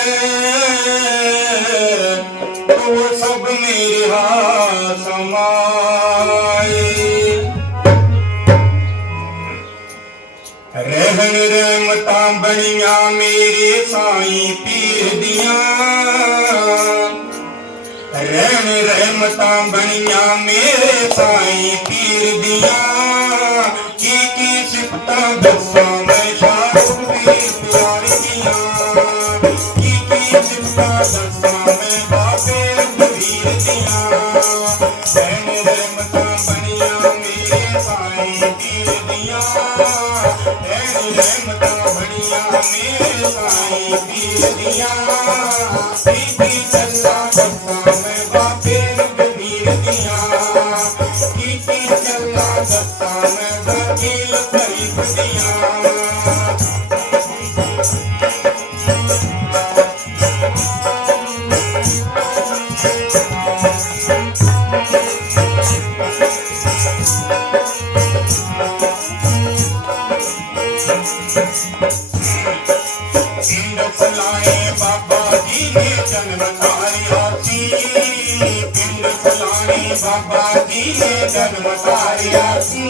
तो वो सब मेरे हाथ समाए। रहन रहमता बनिया मेरे साईं पीर दिया, रहन रहमता बनिया मेरे साईं पीर दिया। की सिफता दसा मैं शाहरुख पीर प्यार दिया, की सिफता दसा मैं बाबे रघुवीर दिया। रहन रहमता बनिया मेरे साईं पीर दिया, रहन रहमता बनिया मेरे साईं पीर दिया। की चला दसा मैं बाबे रघुवीर दिया, की चला दसा मैं वकील शरीफ दिया। पिंड फलाए बाबा जी ने जन्म तारिया सी, पिंड फलाए बाबा जी ने जन्म तारिया सी।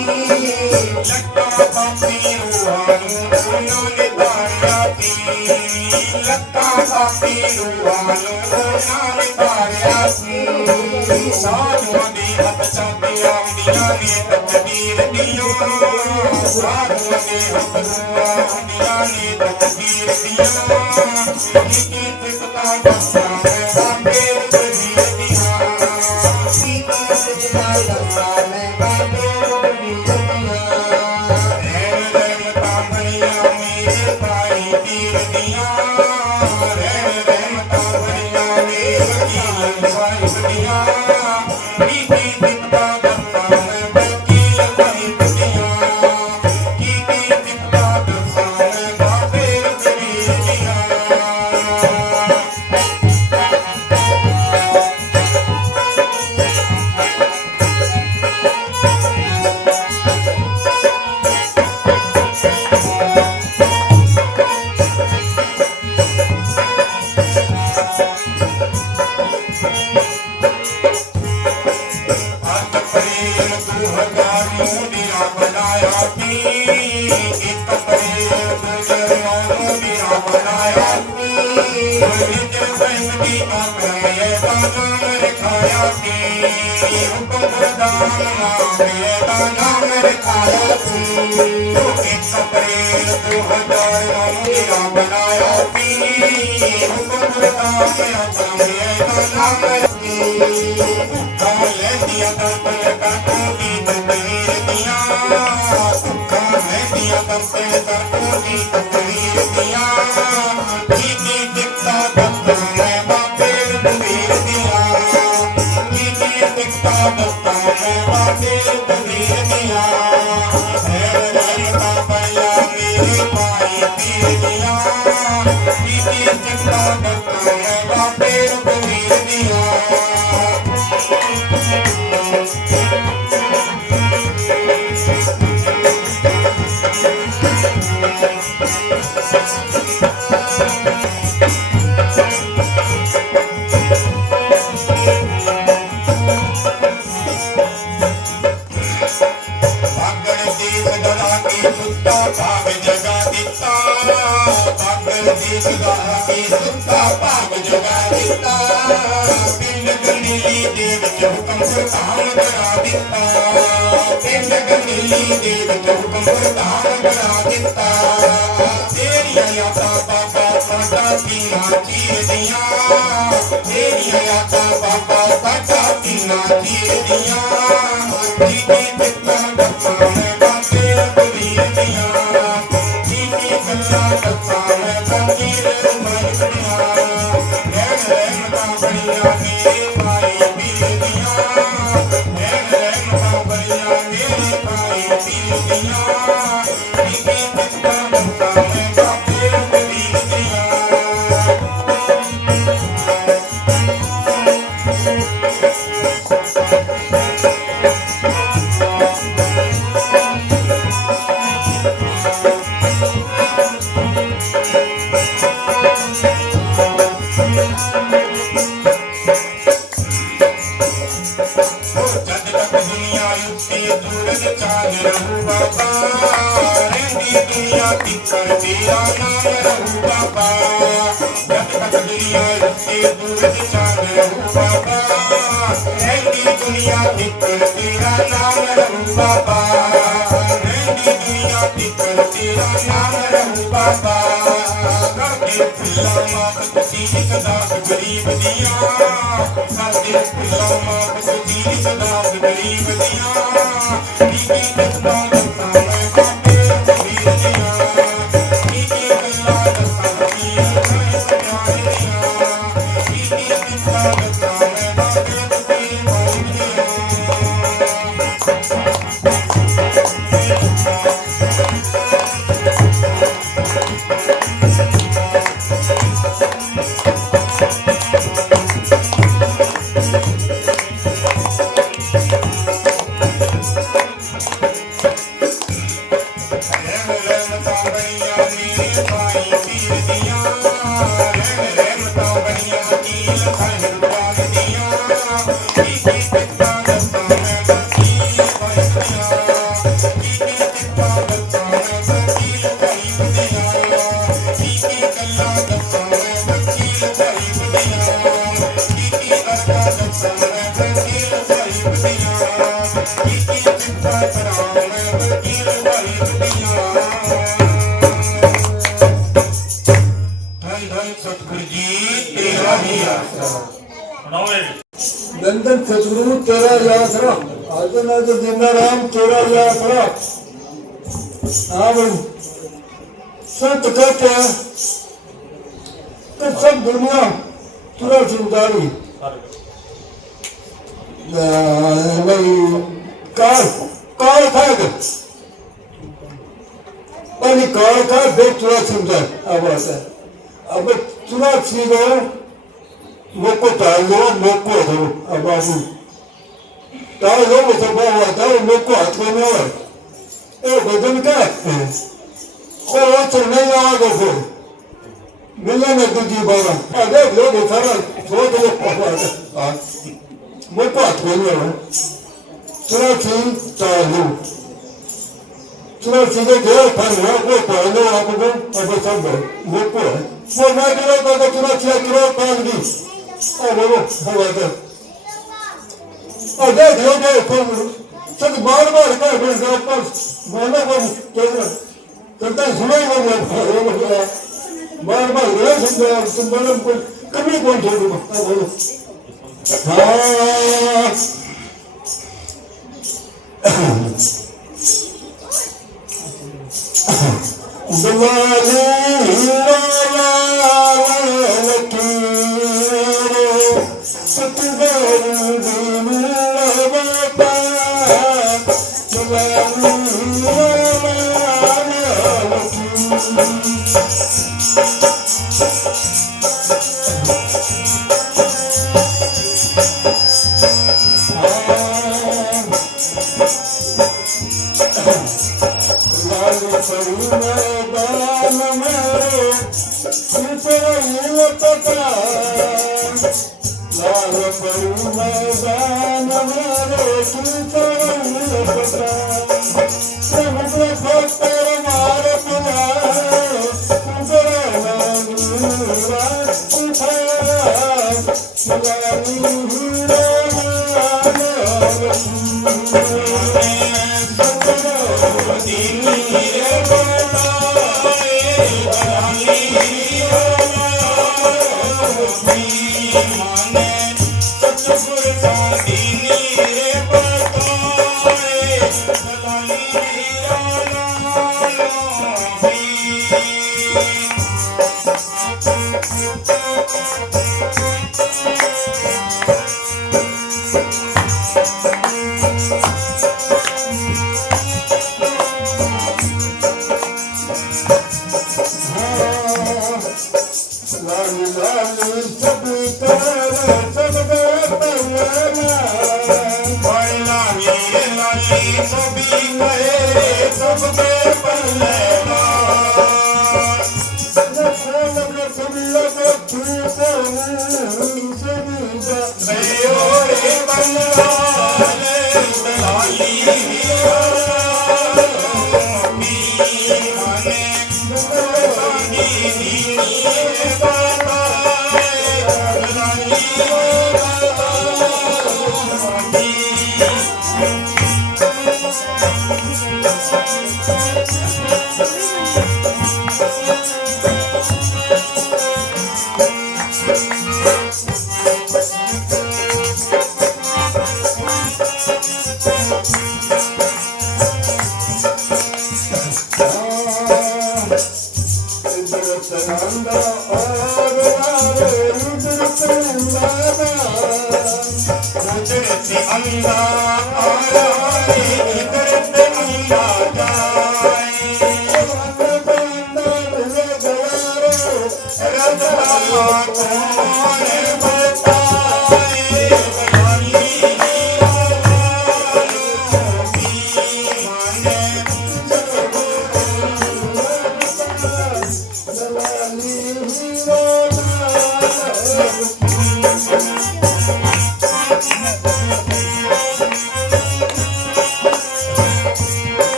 लट्टा पापी रूहानू उन्होंने तारिया सी, लट्टा पापी रूहानू उन्होंने तारिया सी। साधुआं दे हथ चाटे आंदियां ने तकदीर दिया, साधुआं दे हथ आंदियां ने तकदीर दिया। की सिफता दसा मैं बाबे रघुवीर दिया, की सिफता दसा मैं बाबे रघुवीर दिया। रहन रहमता बनिया मेरे साईं पीर दिया, रहन रहमता बनिया मेरे वकील साहिब दिया। की सिफता दसा मैं वकील साहिब दिया, की सिफता दसा मैं बाबे रघुवीर दिया। अत प्रेम तू हजारों दिया बनाया थी, एक प्रेम तू जरमानों दिया बनाया थी। निजर बहन की आंखें नाम रखाया थी, हुक्म प्रदान नाम रखाया थी। एक प्रेम तू हजारों दिया बनाया थी, हुक्म प्रदान नाम है दिया दर्पण का टूटी तकदीर दिया, है दिया दर्पण का टूटी तकदीर दिया। की दिखता दस्ता मैं बाबे रघुवीर दिया, की दिखता दस्ता मैं बाबे भाग जगा दिता पागल देख के सुता भाग जगा दिता पिंड गनीली दे विच हुकम प्रधान बना दिता पिंड गनीली दे विच हुकम प्रधान बना दिता तेरियां यादां बाबा साडा पीना चीर दियां तेरियां यादां बाबा साडा पीना चीर दियां जीती पिता दसा मैं बाते बरीर दियां जीती पिता दसा मैं फकीर मर दियां रैन रहमतां बड़ियां मेरे भाई पीर दियां रैन रहमतां बड़ियां मेरे भाई पीर दियां जीती पिता दसा मैं बाते बरीर दियां जद तक दुनिया उत्ते दूरज चाल रहू बाबा रहंदी दुनिया तिकर तेरा नाम रहू बाबा जद तक दुनिया उत्ते दूरज चाल रहू बाबा रहंदी दुनिया तिकर तेरा नाम रहू बाबा रहंदी दुनिया तिकर तेरा नाम रहू बाबा करके फुल्ला माप तुसी एक दास गरीब दियां करके फुल्ला माप तुसी एक दास गरीब दियां नीकी कितना दसा मैं बाटे कबीर दियां नीकी गल्ला दसा मीर मैं सजान दियां नीकी कितना दसा मैं बाटे कबीर दियां नंदन सतगुरु तेरा यासरा आजन आज जिंदा राम तेरा यासरा हाँ भाई संत कहते हैं कि सब दुनिया तुरा जिंदारी भाई काल काल खाएगा पानी काल खा बे तुरा सुंदर आवाज है अब तुरा सीधा मोको तालो मोको दो अबाबू तालो मुझे बाबा तालो मोको हाथ में ना ए बदन का को तो नहीं आएगा फिर मिलने में दूसरी बार अरे लोग सारा छोड़ दो पकड़ा मोको हाथ में ना तुरा सी तालो तुरा सीधे घर पर ना वो तालो आपको अब सब मोको वो ना करो तो तुरा सी करो पान भी बोलो हवादार देख लो सब बार बार कर माना करता सुनाई बार बार गए तुम बोलो कभी कौन छोड़ूंगा बोलो Thank you.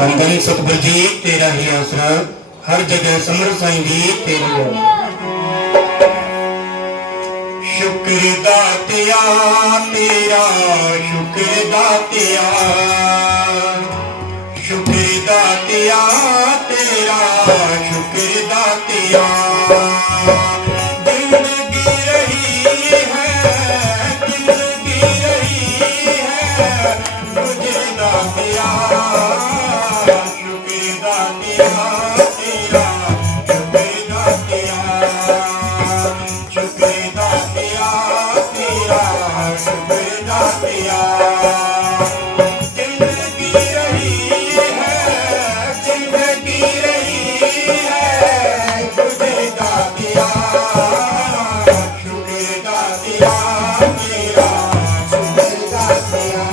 धन धन सतगुर जी तेरा ही आसरा, हर जगह समर साईं जी तेरी शुक्र दातिया तेरा, शुक्र दातिया, शुक्र दातिया तेरा, शुक्र दातिया। जिंदगी रही है, जिंदगी रही है मुझे दातिया, शुक्र दातिया तेरा, शुक्र दातिया, शुक्र दातिया तेरा, शुक्र दातिया। जिंदगी रही है, जिंदगी रही दिया तेरा शुक्र का दिया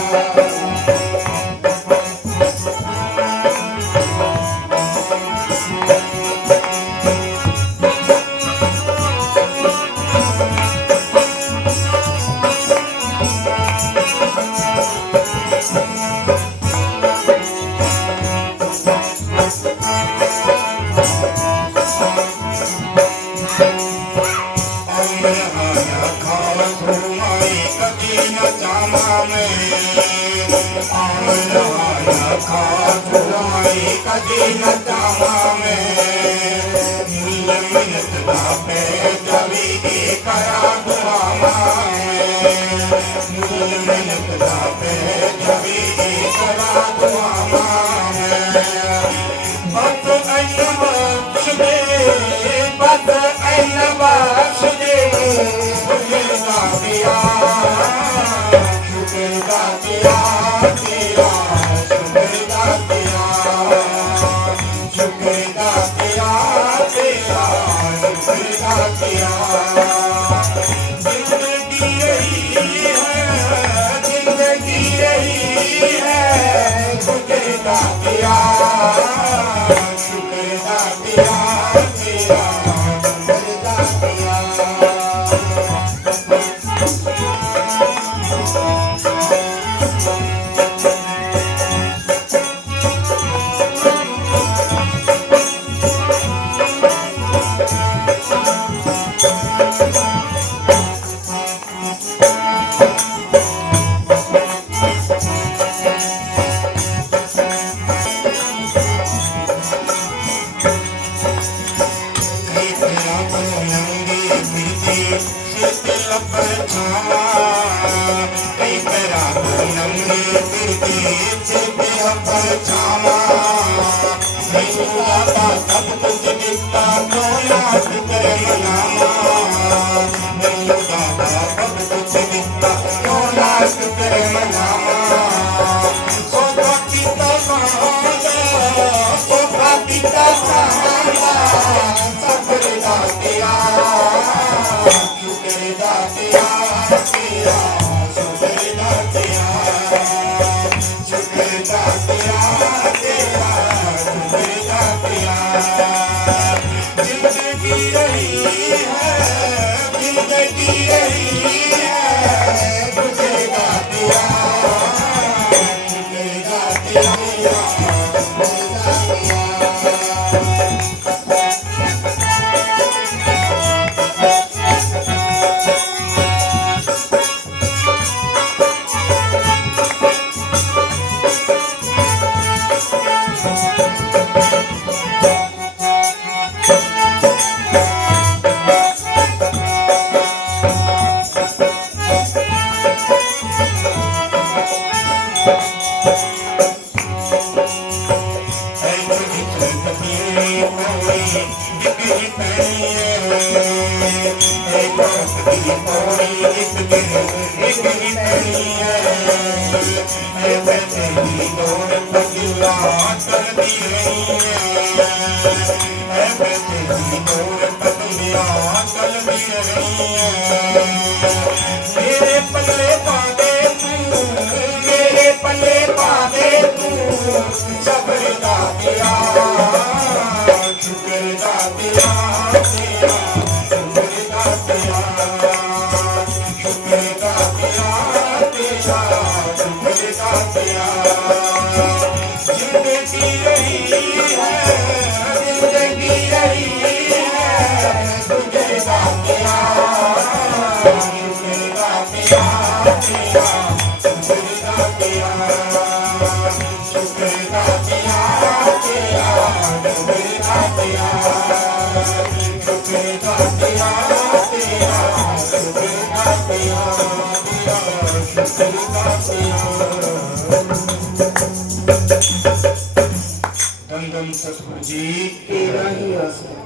धन सतगुरु जी तेरा ही आसरा।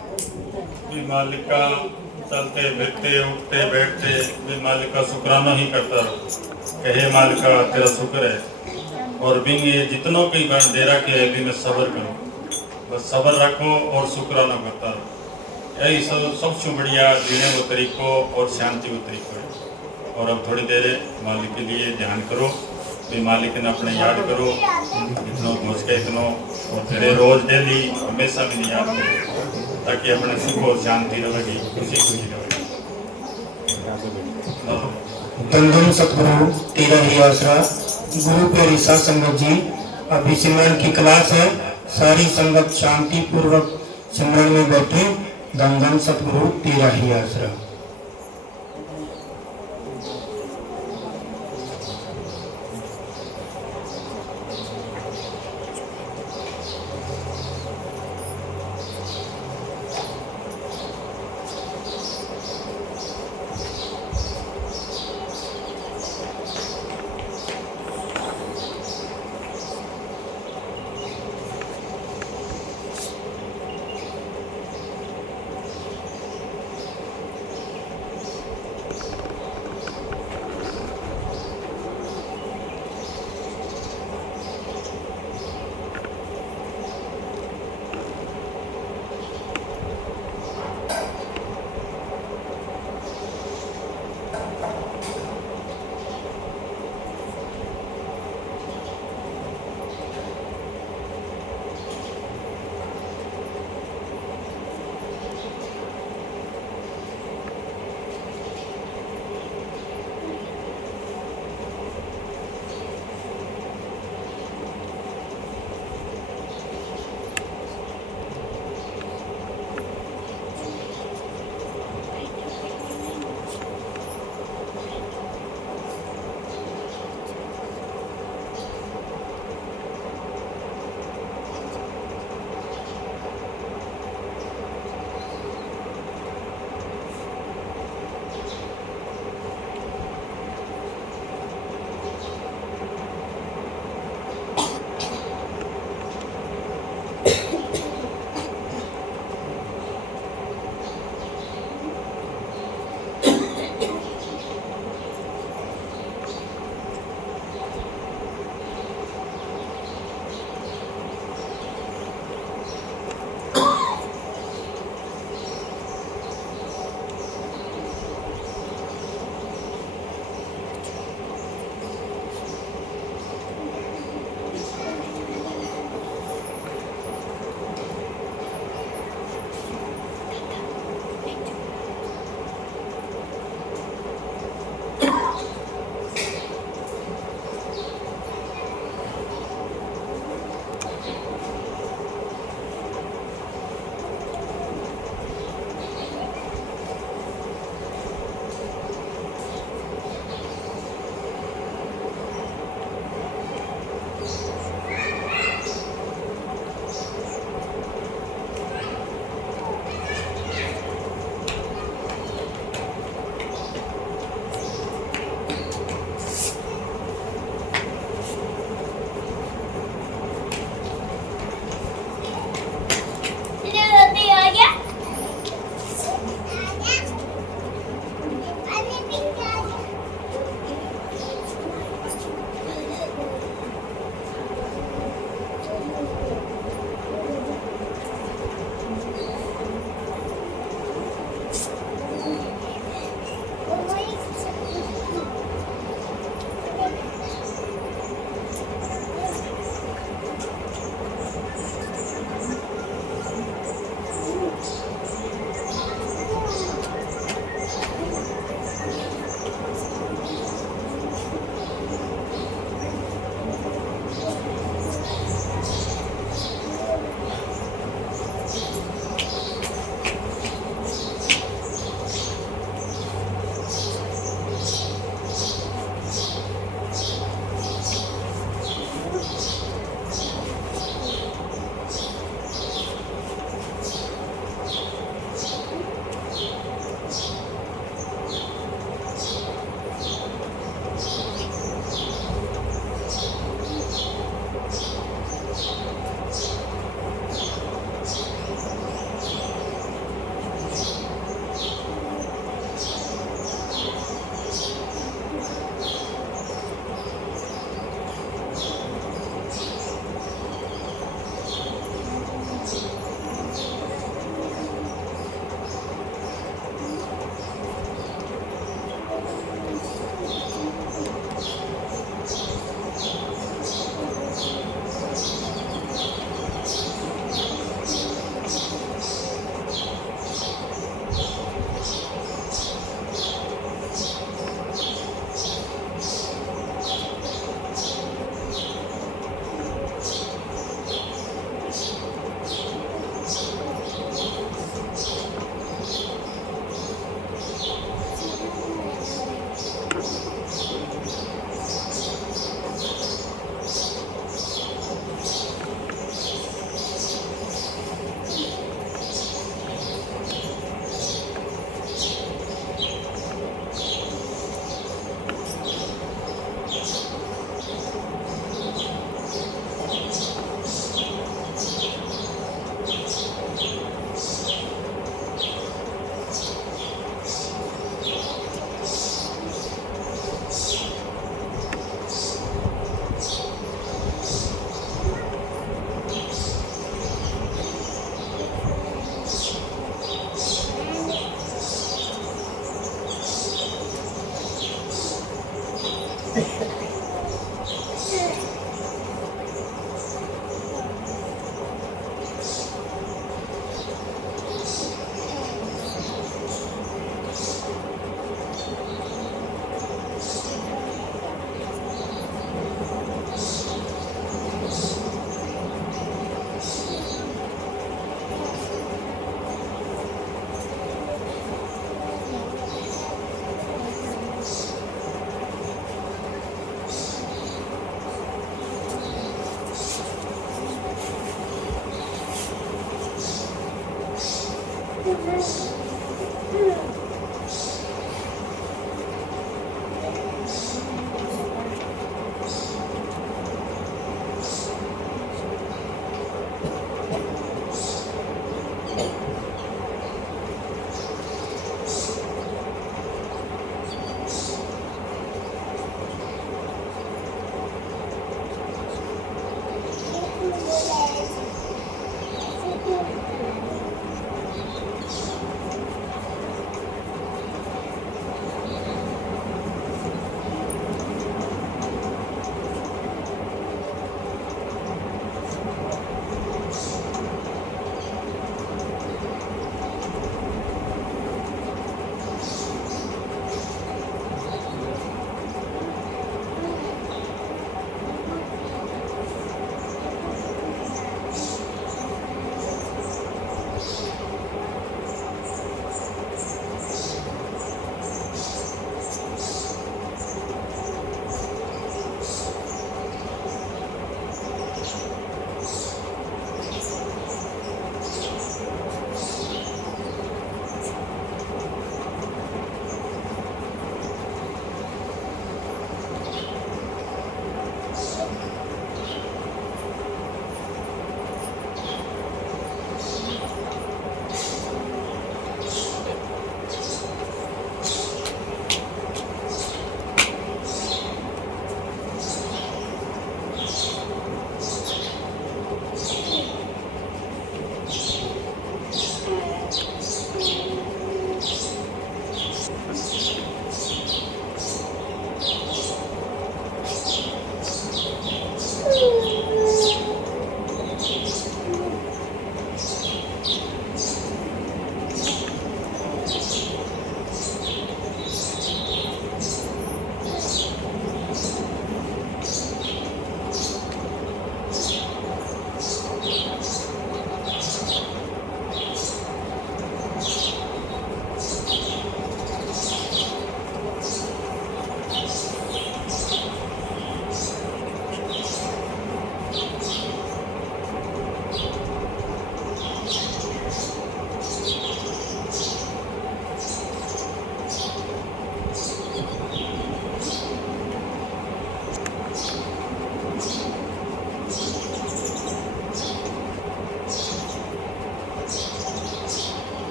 भी मालिक का चलते फिरते उठते बैठते भी मालिक का शुक्राना ही करता रहो। हे मालिक का तेरा शुक्र है और बिंगे जितनों की बन डेरा के भी में सब्र करो, बस सब्र रखो और शुक्राना करता रहो। यही सबसे बढ़िया जीने को तरीको और शांति को तरीको है। और अब थोड़ी देर मालिक के लिए ध्यान करो, भी मालिक ने अपने याद करो, इतना पहुँच के इतना, और तेरे रोज डेली हमेशा भी याद करो, ताकि अपने सुख और शांति रहेगी, खुशी खुशी रहेगी। धन सतगुरु तेरा ही आसरा। गुरु प्यारी साध संगत जी, अभी सिमरन की क्लास है, सारी संगत शांति पूर्वक सिमरन में बैठे। धन धन सतगुरु तेरा ही आसरा।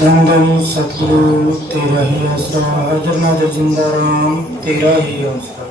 धन धन सतगुरु तेरा ही आसरा, हाजर नाजर जिंदा राम तेरा ही आसरा।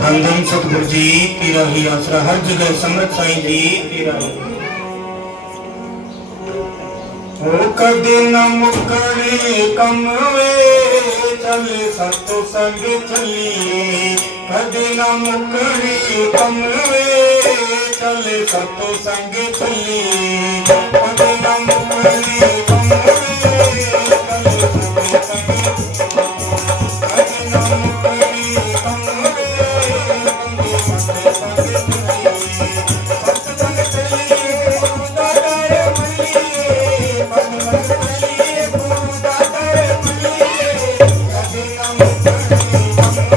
धन धन सतगुरु जी तेरा ही आसरा, हर जगह समर्थ साईं जी तेरा ही। ओ कदे न मुकरे कम वे, चल सतो संग चलिए। कदे न मुकरे कम वे, चल सतो संग चलिए। कदे न मुकरे कम वे, चल सतो संग कदे न मुकरे कम वे, चल सतो संग चलिए। सत्संग चलिए गुरु दातार मलिए, मन मन चलिए गुरु दातार मलिए। कदे न मुकरे कम वे,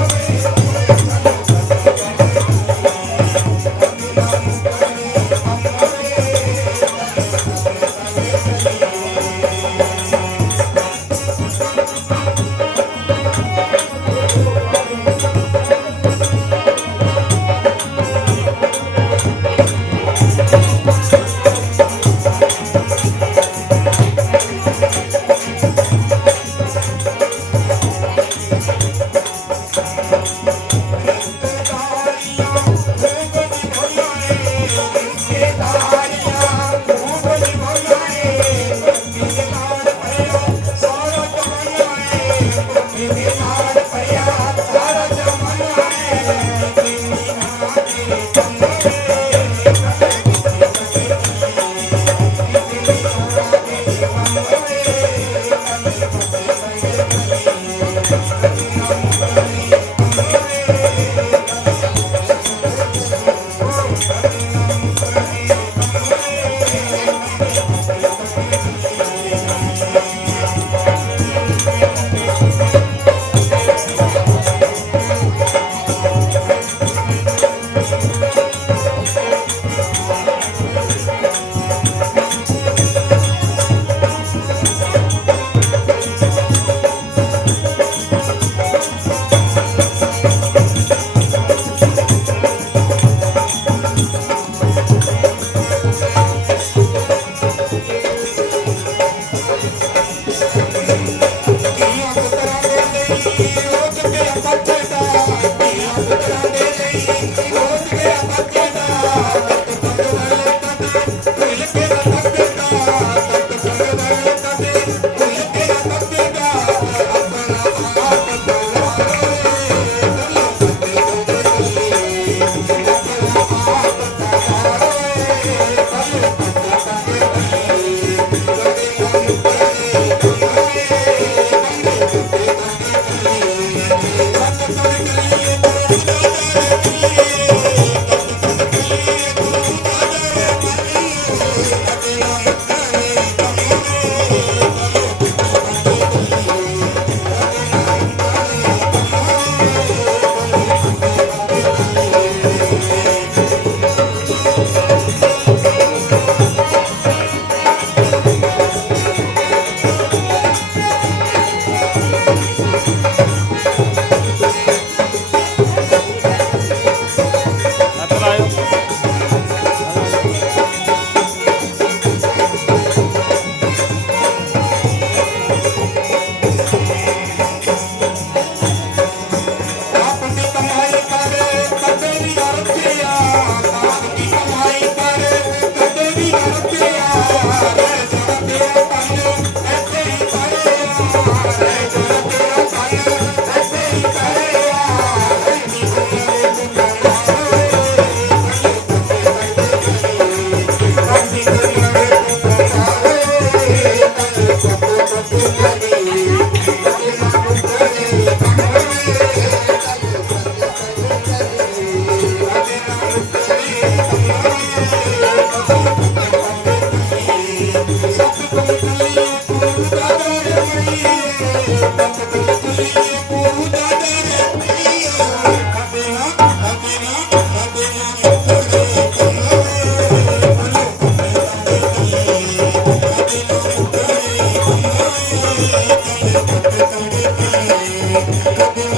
सतगुरु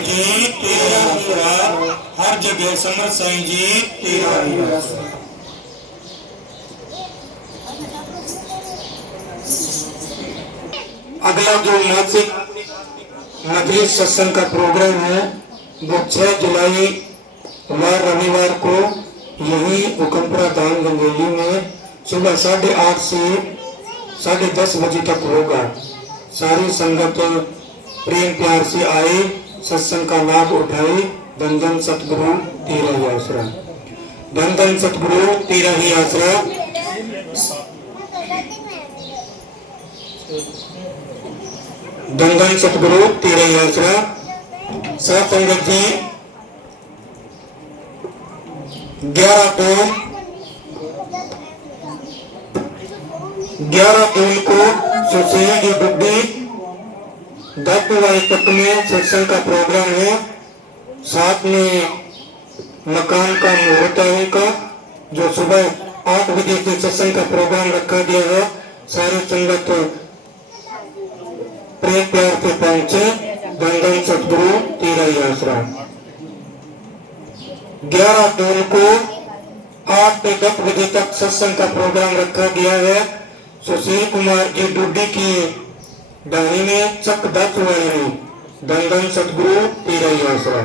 जी तेरा आसरा हर जगह समर्थ साईं जी तेरा ही आसरा। अगला जो मासिक मजलिस सत्संग का प्रोग्राम है वो 6 जुलाई वार रविवार को यही हुकमपुरा धाम गंगोली में सुबह 8:30 से 10:30 बजे तक होगा। सारी संगत प्रेम प्यार से आए, सत्संग का लाभ उठाए। धन धन सतगुरु तेरा ही आसरा, धन धन सतगुरु तेरा ही आसरा। धन धन सतगुरु तेरा ही आसरा। सात संगत जी 11 जून को सुसेना की बुड्ढी दत्तवाई पट में सत्संग का प्रोग्राम है। साथ में मकान का मुहूर्त है उनका, जो सुबह 8 बजे से सत्संग का प्रोग्राम रखा गया है। सारे संगत प्रेम प्यार से पहुंचे। धन धन सतगुरु तेरा ही आसरा। 11 जून को 8 से 10 बजे तक सत्संग का प्रोग्राम रखा गया है। सुशील कुमार जी डुड्डी की डायरी में चक 10 हुए हैं। धन धन सतगुरु तेरा ही आसरा।